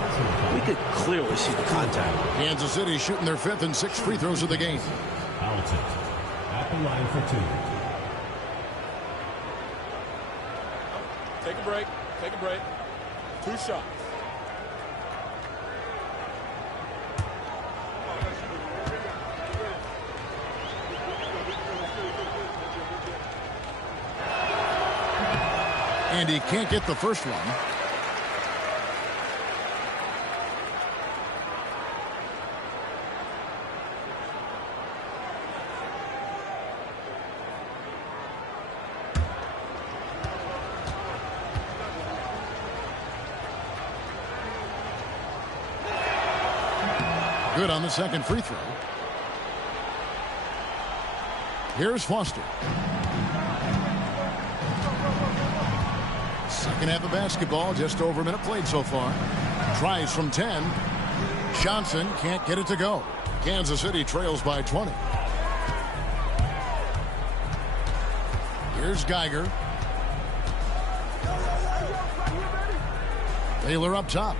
We could clearly see the contact. Kansas City shooting their 5th and 6th free throws of the game. Alton at the line for 2. Take a break. Take a break. 2 shots. And he can't get the first one. Good on the second free throw. Here's Foster. Second half of basketball, just over a minute played so far. Tries from 10. Johnson can't get it to go. Kansas City trails by 20. Here's Geiger. Baylor up top.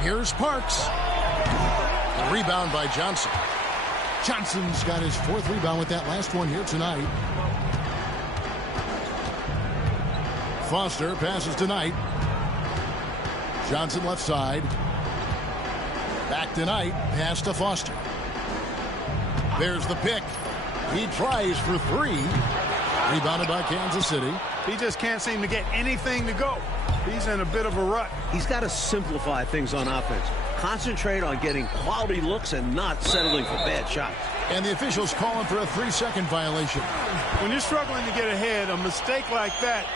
Here's Parks. A rebound by Johnson. Johnson's got his 4th rebound with that last one here tonight. Foster passes to Knight. Johnson left side. Back to Knight. Pass to Foster. There's the pick. He tries for 3. Rebounded by Kansas City. He just can't seem to get anything to go. He's in a bit of a rut. He's got to simplify things on offense. Concentrate on getting quality looks and not settling for bad shots. And the officials calling for a 3-second violation. When you're struggling to get ahead, a mistake like that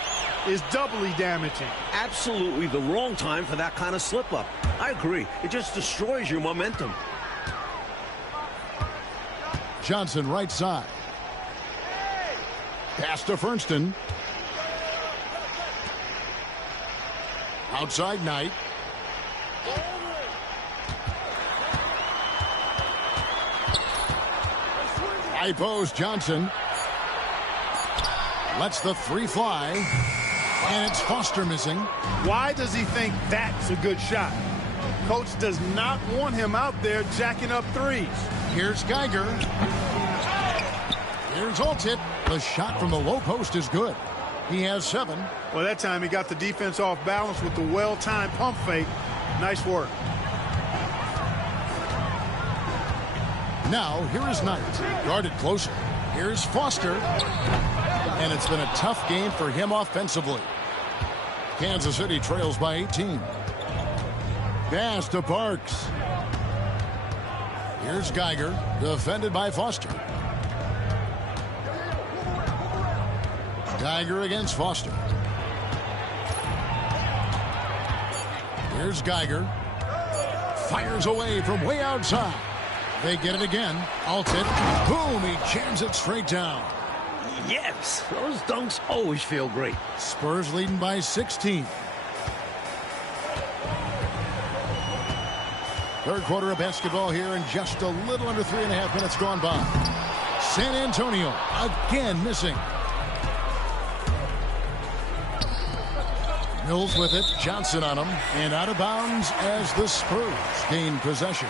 is doubly damaging. Absolutely the wrong time for that kind of slip-up. I agree. It just destroys your momentum. Johnson right side. Pass to Fernston. Outside Knight. High post Johnson. Lets the 3 fly. And it's Foster missing. Why does he think that's a good shot? Coach does not want him out there jacking up 3s. Here's Geiger. Here's Altit. The shot from the low post is good. He has 7. Well, that time he got the defense off balance with the well-timed pump fake. Nice work. Now, here is Knight. Guarded closer. Here's Foster. And it's been a tough game for him offensively. Kansas City trails by 18. Pass to Parks. Here's Geiger. Defended by Foster. Geiger against Foster. Here's Geiger. Fires away from way outside. They get it again. Altit. Boom, he jams it straight down. Yes, those dunks always feel great. Spurs leading by 16. Third quarter of basketball here, and just a little under 3.5 minutes gone by. San Antonio again missing. Mills with it. Johnson on him. And out of bounds as the Spurs gain possession.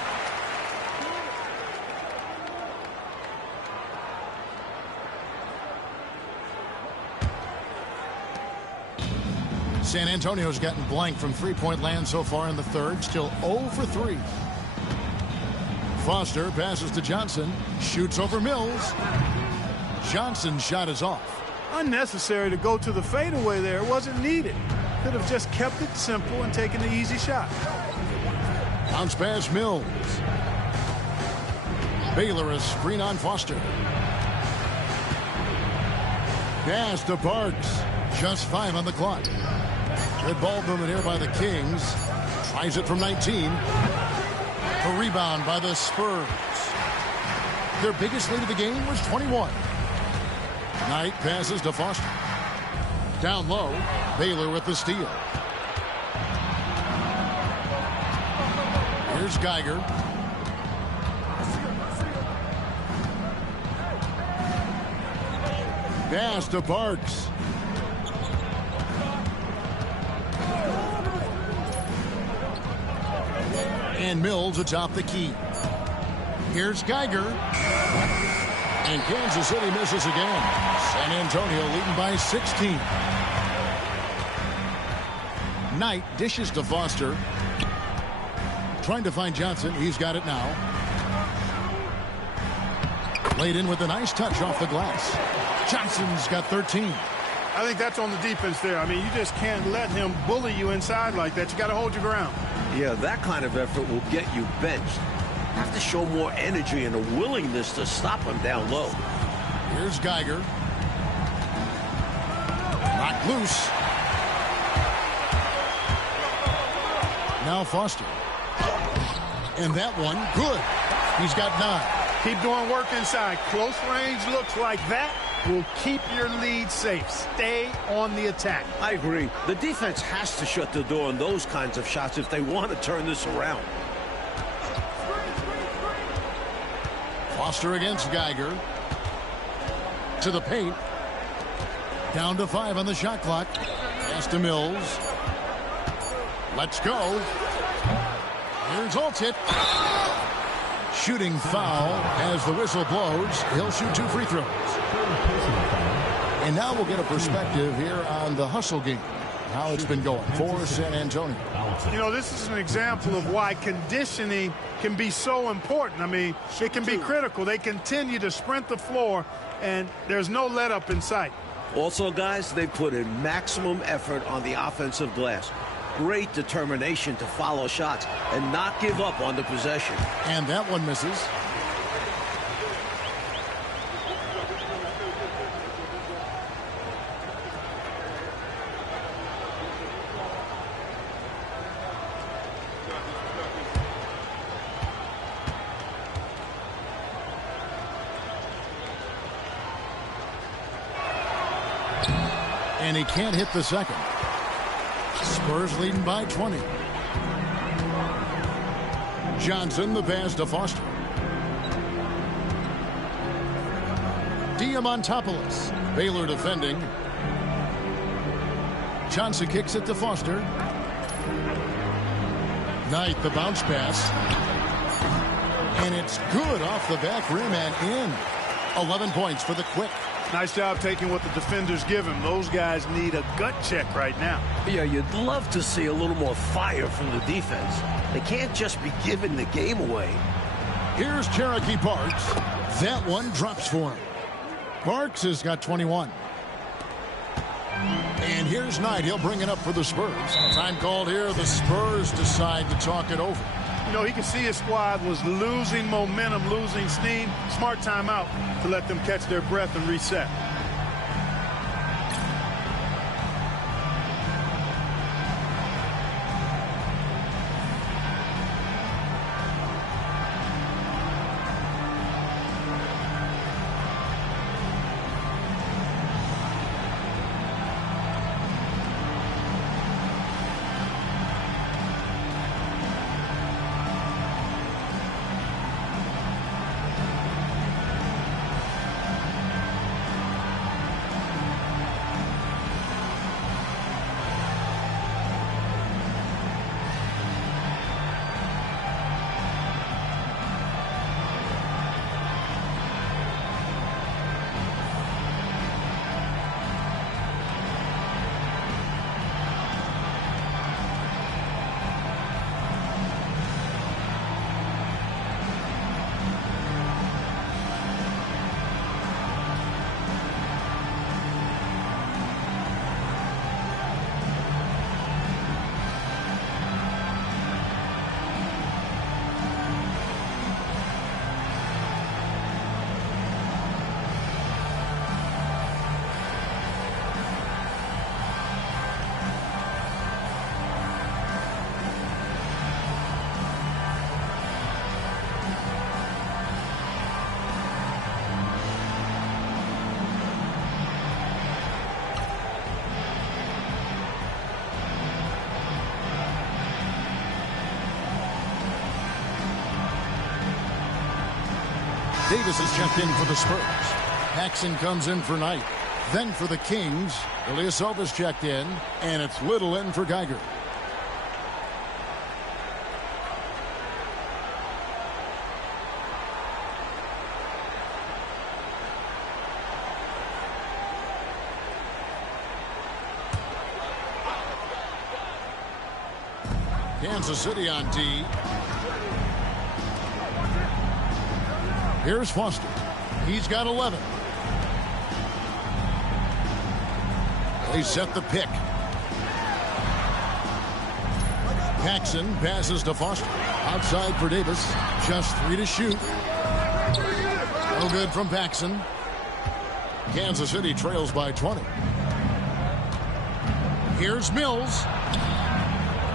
San Antonio's gotten blank from three-point land so far in the third. Still 0 for 3. Foster passes to Johnson. Shoots over Mills. Johnson's shot is off. Unnecessary to go to the fadeaway there. It wasn't needed. Could have just kept it simple and taken the easy shot. Bounce pass Mills. Baylor a screen on Foster. Pass to Parks. Just 5 on the clock. Good ball movement here by the Kings. Tries it from 19. A rebound by the Spurs. Their biggest lead of the game was 21. Knight passes to Foster. Down low, Baylor with the steal. Here's Geiger. Pass to Parks. And Mills atop the key. Here's Geiger. And Kansas City misses again. San Antonio leading by 16. Knight dishes to Foster. Trying to find Johnson. He's got it now. Laid in with a nice touch off the glass. Johnson's got 13. I think that's on the defense there. I mean, you just can't let him bully you inside like that. You got to hold your ground. Yeah, that kind of effort will get you benched. You have to show more energy and a willingness to stop him down low. Here's Geiger. Knocked loose. Now Foster. And that one, good. He's got 9. Keep doing work inside. Close range looks like that will keep your lead safe. Stay on the attack. I agree. The defense has to shut the door on those kinds of shots if they want to turn this around. Foster against Geiger. To the paint. Down to 5 on the shot clock. Pass to Mills. Let's go. Here's Olcott. Shooting foul as the whistle blows. He'll shoot 2 free throws. And now we'll get a perspective here on the hustle game. How it's been going for San Antonio. You know, this is an example of why conditioning can be so important. I mean, it can be critical. They continue to sprint the floor, and there's no let up in sight. Also, guys, they put in maximum effort on the offensive glass. Great determination to follow shots and not give up on the possession. And that one misses. And he can't hit the second. Spurs leading by 20. Johnson, the pass to Foster. Diamantopoulos. Baylor defending. Johnson kicks it to Foster. Knight, the bounce pass. And it's good off the back rim and in. 11 points for the Quick. Nice job taking what the defenders give him. Those guys need a gut check right now. Yeah, you'd love to see a little more fire from the defense. They can't just be giving the game away. Here's Cherokee Parks. That one drops for him. Parks has got 21. And here's Knight. He'll bring it up for the Spurs. Time called here. The Spurs decide to talk it over. You know, he could see his squad was losing momentum, losing steam. Smart timeout to let them catch their breath and reset. Davis is checked in for the Spurs. Paxson comes in for Knight. Then for the Kings, Ilyasova's checked in, and it's Little in for Geiger. Kansas City on D. Here's Foster. He's got 11. They set the pick. Paxson passes to Foster. Outside for Davis. Just 3 to shoot. No good from Paxson. Kansas City trails by 20. Here's Mills.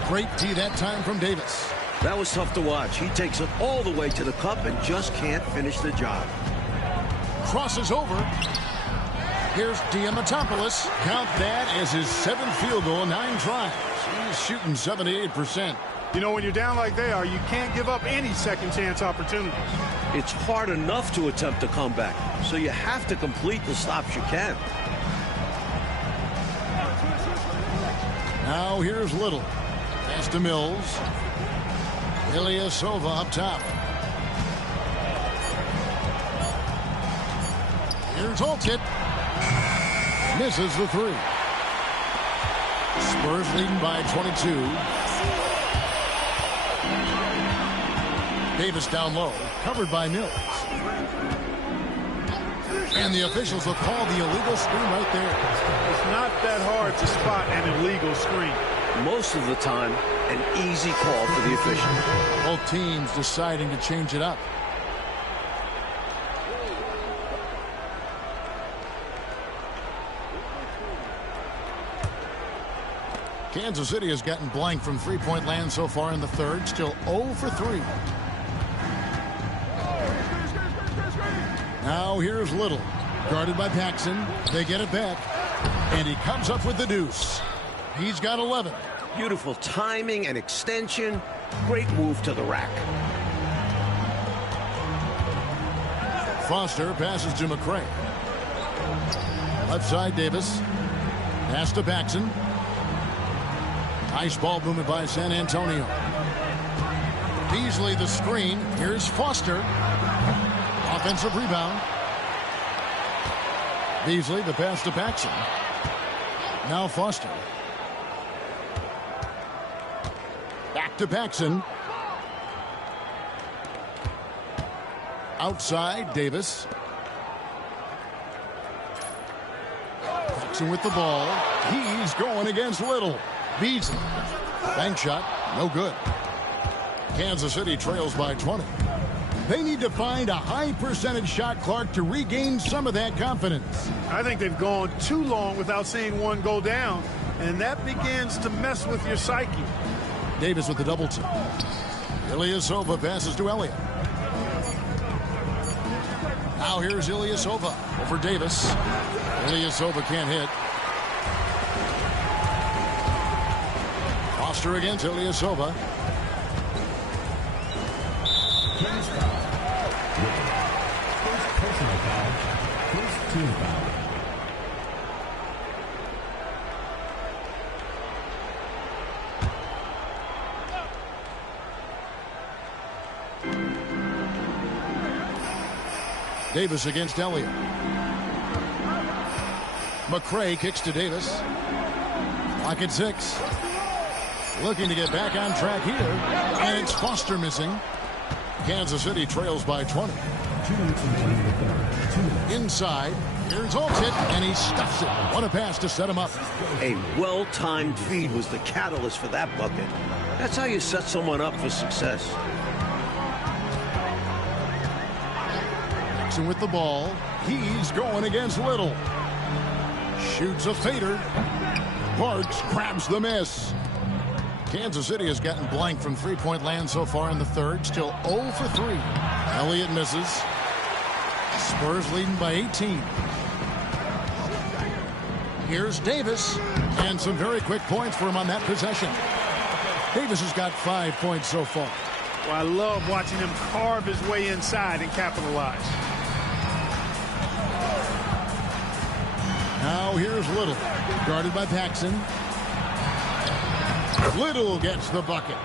Great D that time from Davis. That was tough to watch. He takes it all the way to the cup and just can't finish the job. Crosses over. Here's Diamantopoulos. Count that as his 7th field goal, 9 tries. He's shooting 78%. You know, when you're down like they are, you can't give up any second chance opportunities. It's hard enough to attempt a comeback, so you have to complete the stops you can. Now here's Little. Pass to Mills. Ilyasova up top. Here's Holtz. Misses the 3. Spurs leading by 22. Davis down low, covered by Mills. And the officials will call the illegal screen right there. It's not that hard to spot an illegal screen. Most of the time, an easy call for the official. Both teams deciding to change it up. Kansas City has gotten blank from three-point land so far in the third. Still 0 for 3. Now here's Little. Guarded by Paxson. They get it back. And he comes up with the deuce. He's got 11. Beautiful timing and extension. Great move to the rack. Foster passes to McCray. Left side, Davis. Pass to Paxson. Nice ball movement by San Antonio. Beasley the screen. Here's Foster. Offensive rebound. Beasley the pass to Paxson. Now Foster. Back to Paxson. Outside, Davis. Paxson with the ball. He's going against Little. Beasley. Bank shot. No good. Kansas City trails by 20. They need to find a high percentage shot, Clark, to regain some of that confidence. I think they've gone too long without seeing one go down, and that begins to mess with your psyche. Davis with the double team. Ilyasova passes to Elliott. Now here's Ilyasova over Davis. Ilyasova can't hit. Foster against Ilyasova. Personal foul. First team foul. Davis against Elliott. McCray kicks to Davis. Clock at 6. Looking to get back on track here. And it's Foster missing. Kansas City trails by 20. Inside. Here's Holtz, and he stuffs it. What a pass to set him up. A well-timed feed was the catalyst for that bucket. That's how you set someone up for success. Paxson with the ball. He's going against Little. Shoots a fader. Parks grabs the miss. Kansas City has gotten blank from three-point land so far in the third. Still 0 for 3. Elliott misses. Spurs leading by 18. Here's Davis. And some very quick points for him on that possession. Davis has got 5 points so far. Well, I love watching him carve his way inside and capitalize. Now here's Little, guarded by Paxson. Little gets the bucket.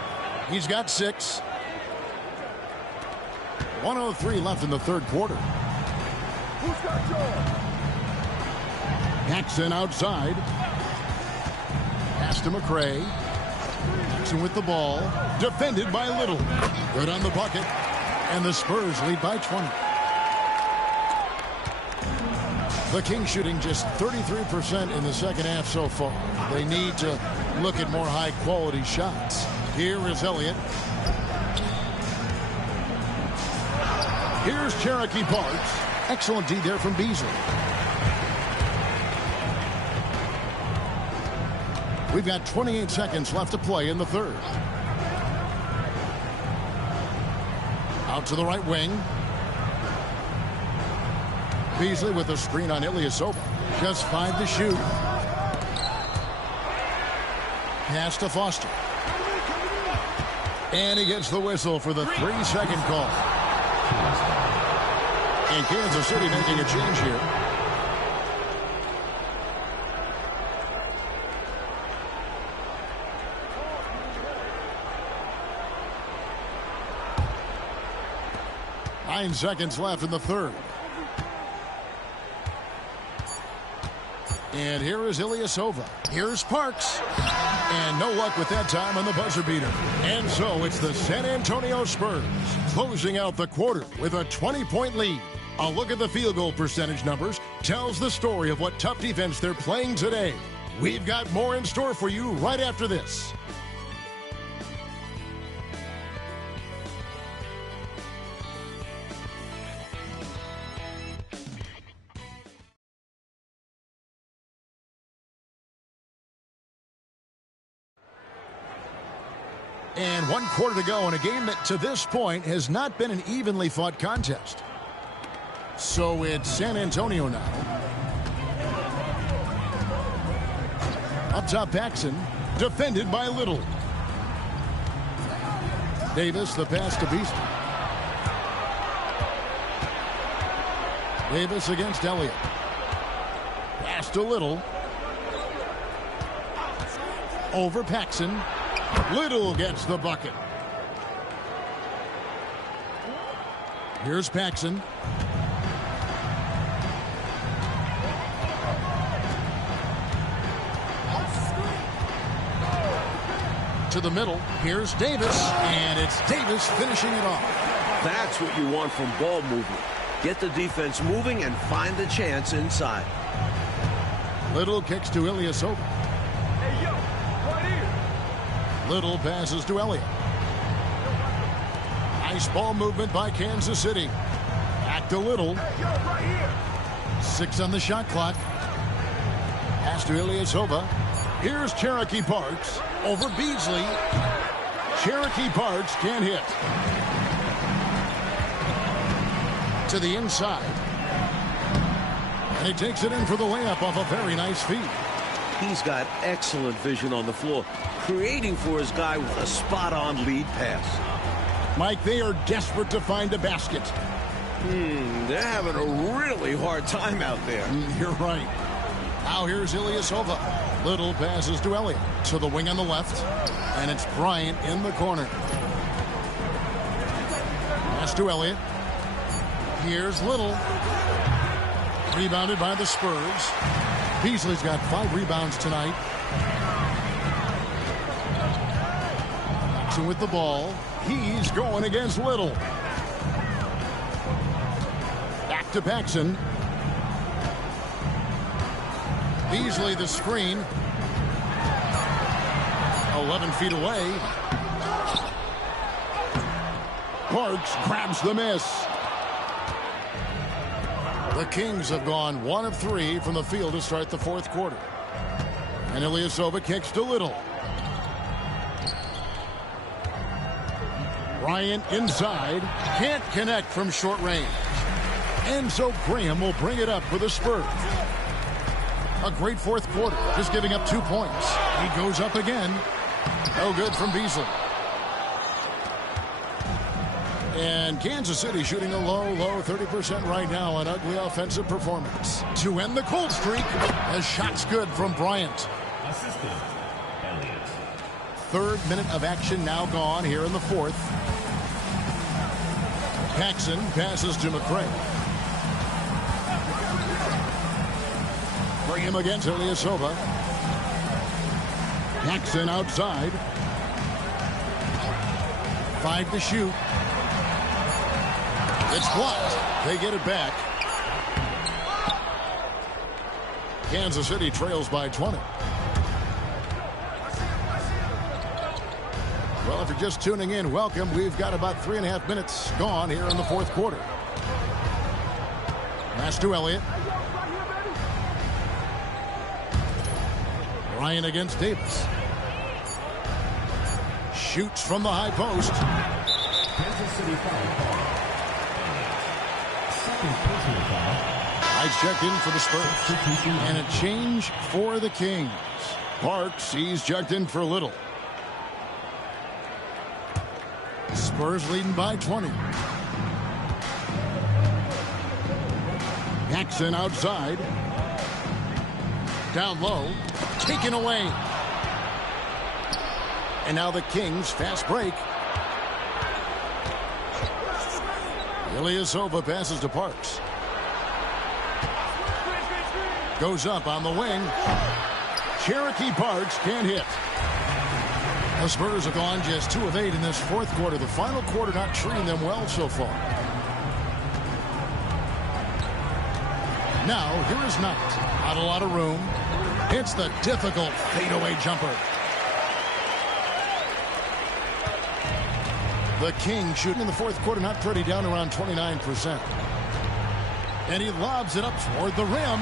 He's got 6. 1:03 left in the third quarter. Who's got yours? Paxson outside. Pass to McRae. Paxson with the ball. Defended by Little. Good on the bucket. And the Spurs lead by 20. The Kings shooting just 33% in the second half so far. They need to look at more high-quality shots. Here is Elliott. Here's Cherokee Parks. Excellent D there from Beasley. We've got 28 seconds left to play in the third. Out to the right wing. Beasley with a screen on Ilyasova. Just 5 to shoot. Pass to Foster. And he gets the whistle for the 3-second call. And Kansas City making a change here. Nine seconds left in the third. And here is Ilyasova. Here's Parks. And no luck with that time on the buzzer beater. And so it's the San Antonio Spurs closing out the quarter with a 20-point lead. A look at the field goal percentage numbers tells the story of what tough defense they're playing today. We've got more in store for you right after this. And 1 quarter to go in a game that to this point has not been an evenly fought contest. So it's San Antonio now. Up top, Paxson, defended by Little. Davis, the pass to Beasley. Davis against Elliott. Pass to Little. Over Paxson. Little gets the bucket. Here's Paxson. To the middle. Here's Davis. And it's Davis finishing it off. That's what you want from ball movement. Get the defense moving and find the chance inside. Little kicks to Ilyasova. Hey, yo, right here. Little passes to Elliott. Nice ball movement by Kansas City. Back to Little. Hey, yo, right here. 6 on the shot clock. Pass to Ilyasova. Here's Cherokee Parks over Beasley. Cherokee Parks can't hit. To the inside. And he takes it in for the layup off a very nice feed. He's got excellent vision on the floor, creating for his guy with a spot-on lead pass. Mike, they are desperate to find a basket. They're having a really hard time out there. You're right. Now here's Ilyasova. Little passes to Elliott. To the wing on the left. And it's Bryant in the corner. Pass to Elliott. Here's Little. Rebounded by the Spurs. Beasley's got 5 rebounds tonight. Paxson with the ball. He's going against Little. Back to Paxson. Beasley the screen. 11 feet away. Parks grabs the miss. The Kings have gone 1 of 3 from the field to start the fourth quarter. And Ilyasova kicks to Little. Bryant inside. Can't connect from short range. And so Graham will bring it up for the Spurs. A great fourth quarter, just giving up 2 points. He goes up again. No good from Beasley. And Kansas City shooting a low 30% right now. An ugly offensive performance. To end the cold streak, a shot's good from Bryant. Assistant, Elliott. Third minute of action now gone here in the fourth. Paxson passes to McCray. Bring him against Ilyasova. Paxson outside. 5 to shoot. It's blocked. They get it back. Kansas City trails by 20. Well, if you're just tuning in, welcome. We've got about 3.5 minutes gone here in the fourth quarter. Pass to Elliott. Ryan against Davis. Shoots from the high post. Kansas City foul. Second personal foul. Ice checked in for the Spurs. And a change for the Kings. Parks, he's checked in for Little. Spurs leading by 20. Paxson outside. Down low. Taken away. And now the Kings fast break. Ilyasova passes to Parks. Goes up on the wing. Cherokee Parks can't hit. The Spurs have gone just 2 of 8 in this fourth quarter. The final quarter not treating them well so far. Now, here is Knight. Not a lot of room. Hits the difficult fadeaway jumper. The Kings shooting in the fourth quarter not pretty, down around 29%. And he lobs it up toward the rim.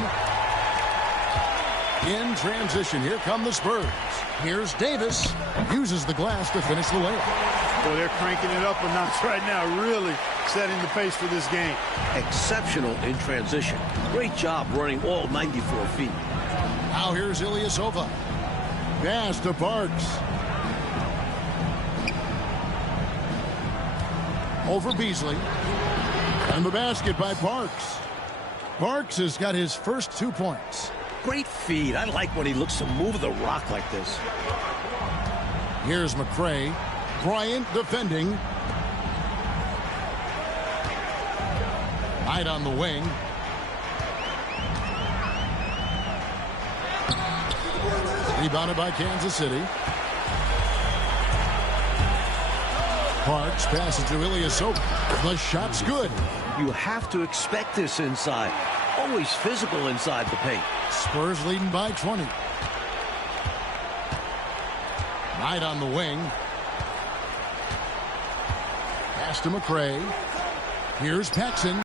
In transition, here come the Spurs. Here's Davis. Uses the glass to finish the layup. Boy, they're cranking it up a notch right now, really setting the pace for this game. Exceptional in transition. Great job running all 94 feet. Now here's Ilyasova. Pass to Parks. Over Beasley. And the basket by Parks. Parks has got his first 2 points. Great feed. I like when he looks to move the rock like this. Here's McCray. Bryant defending. Knight on the wing. Rebounded by Kansas City. Parks passes to Ilyasova. The shot's good. You have to expect this inside. Always physical inside the paint. Spurs leading by 20. Knight on the wing. Pass to McCray. Here's Paxson.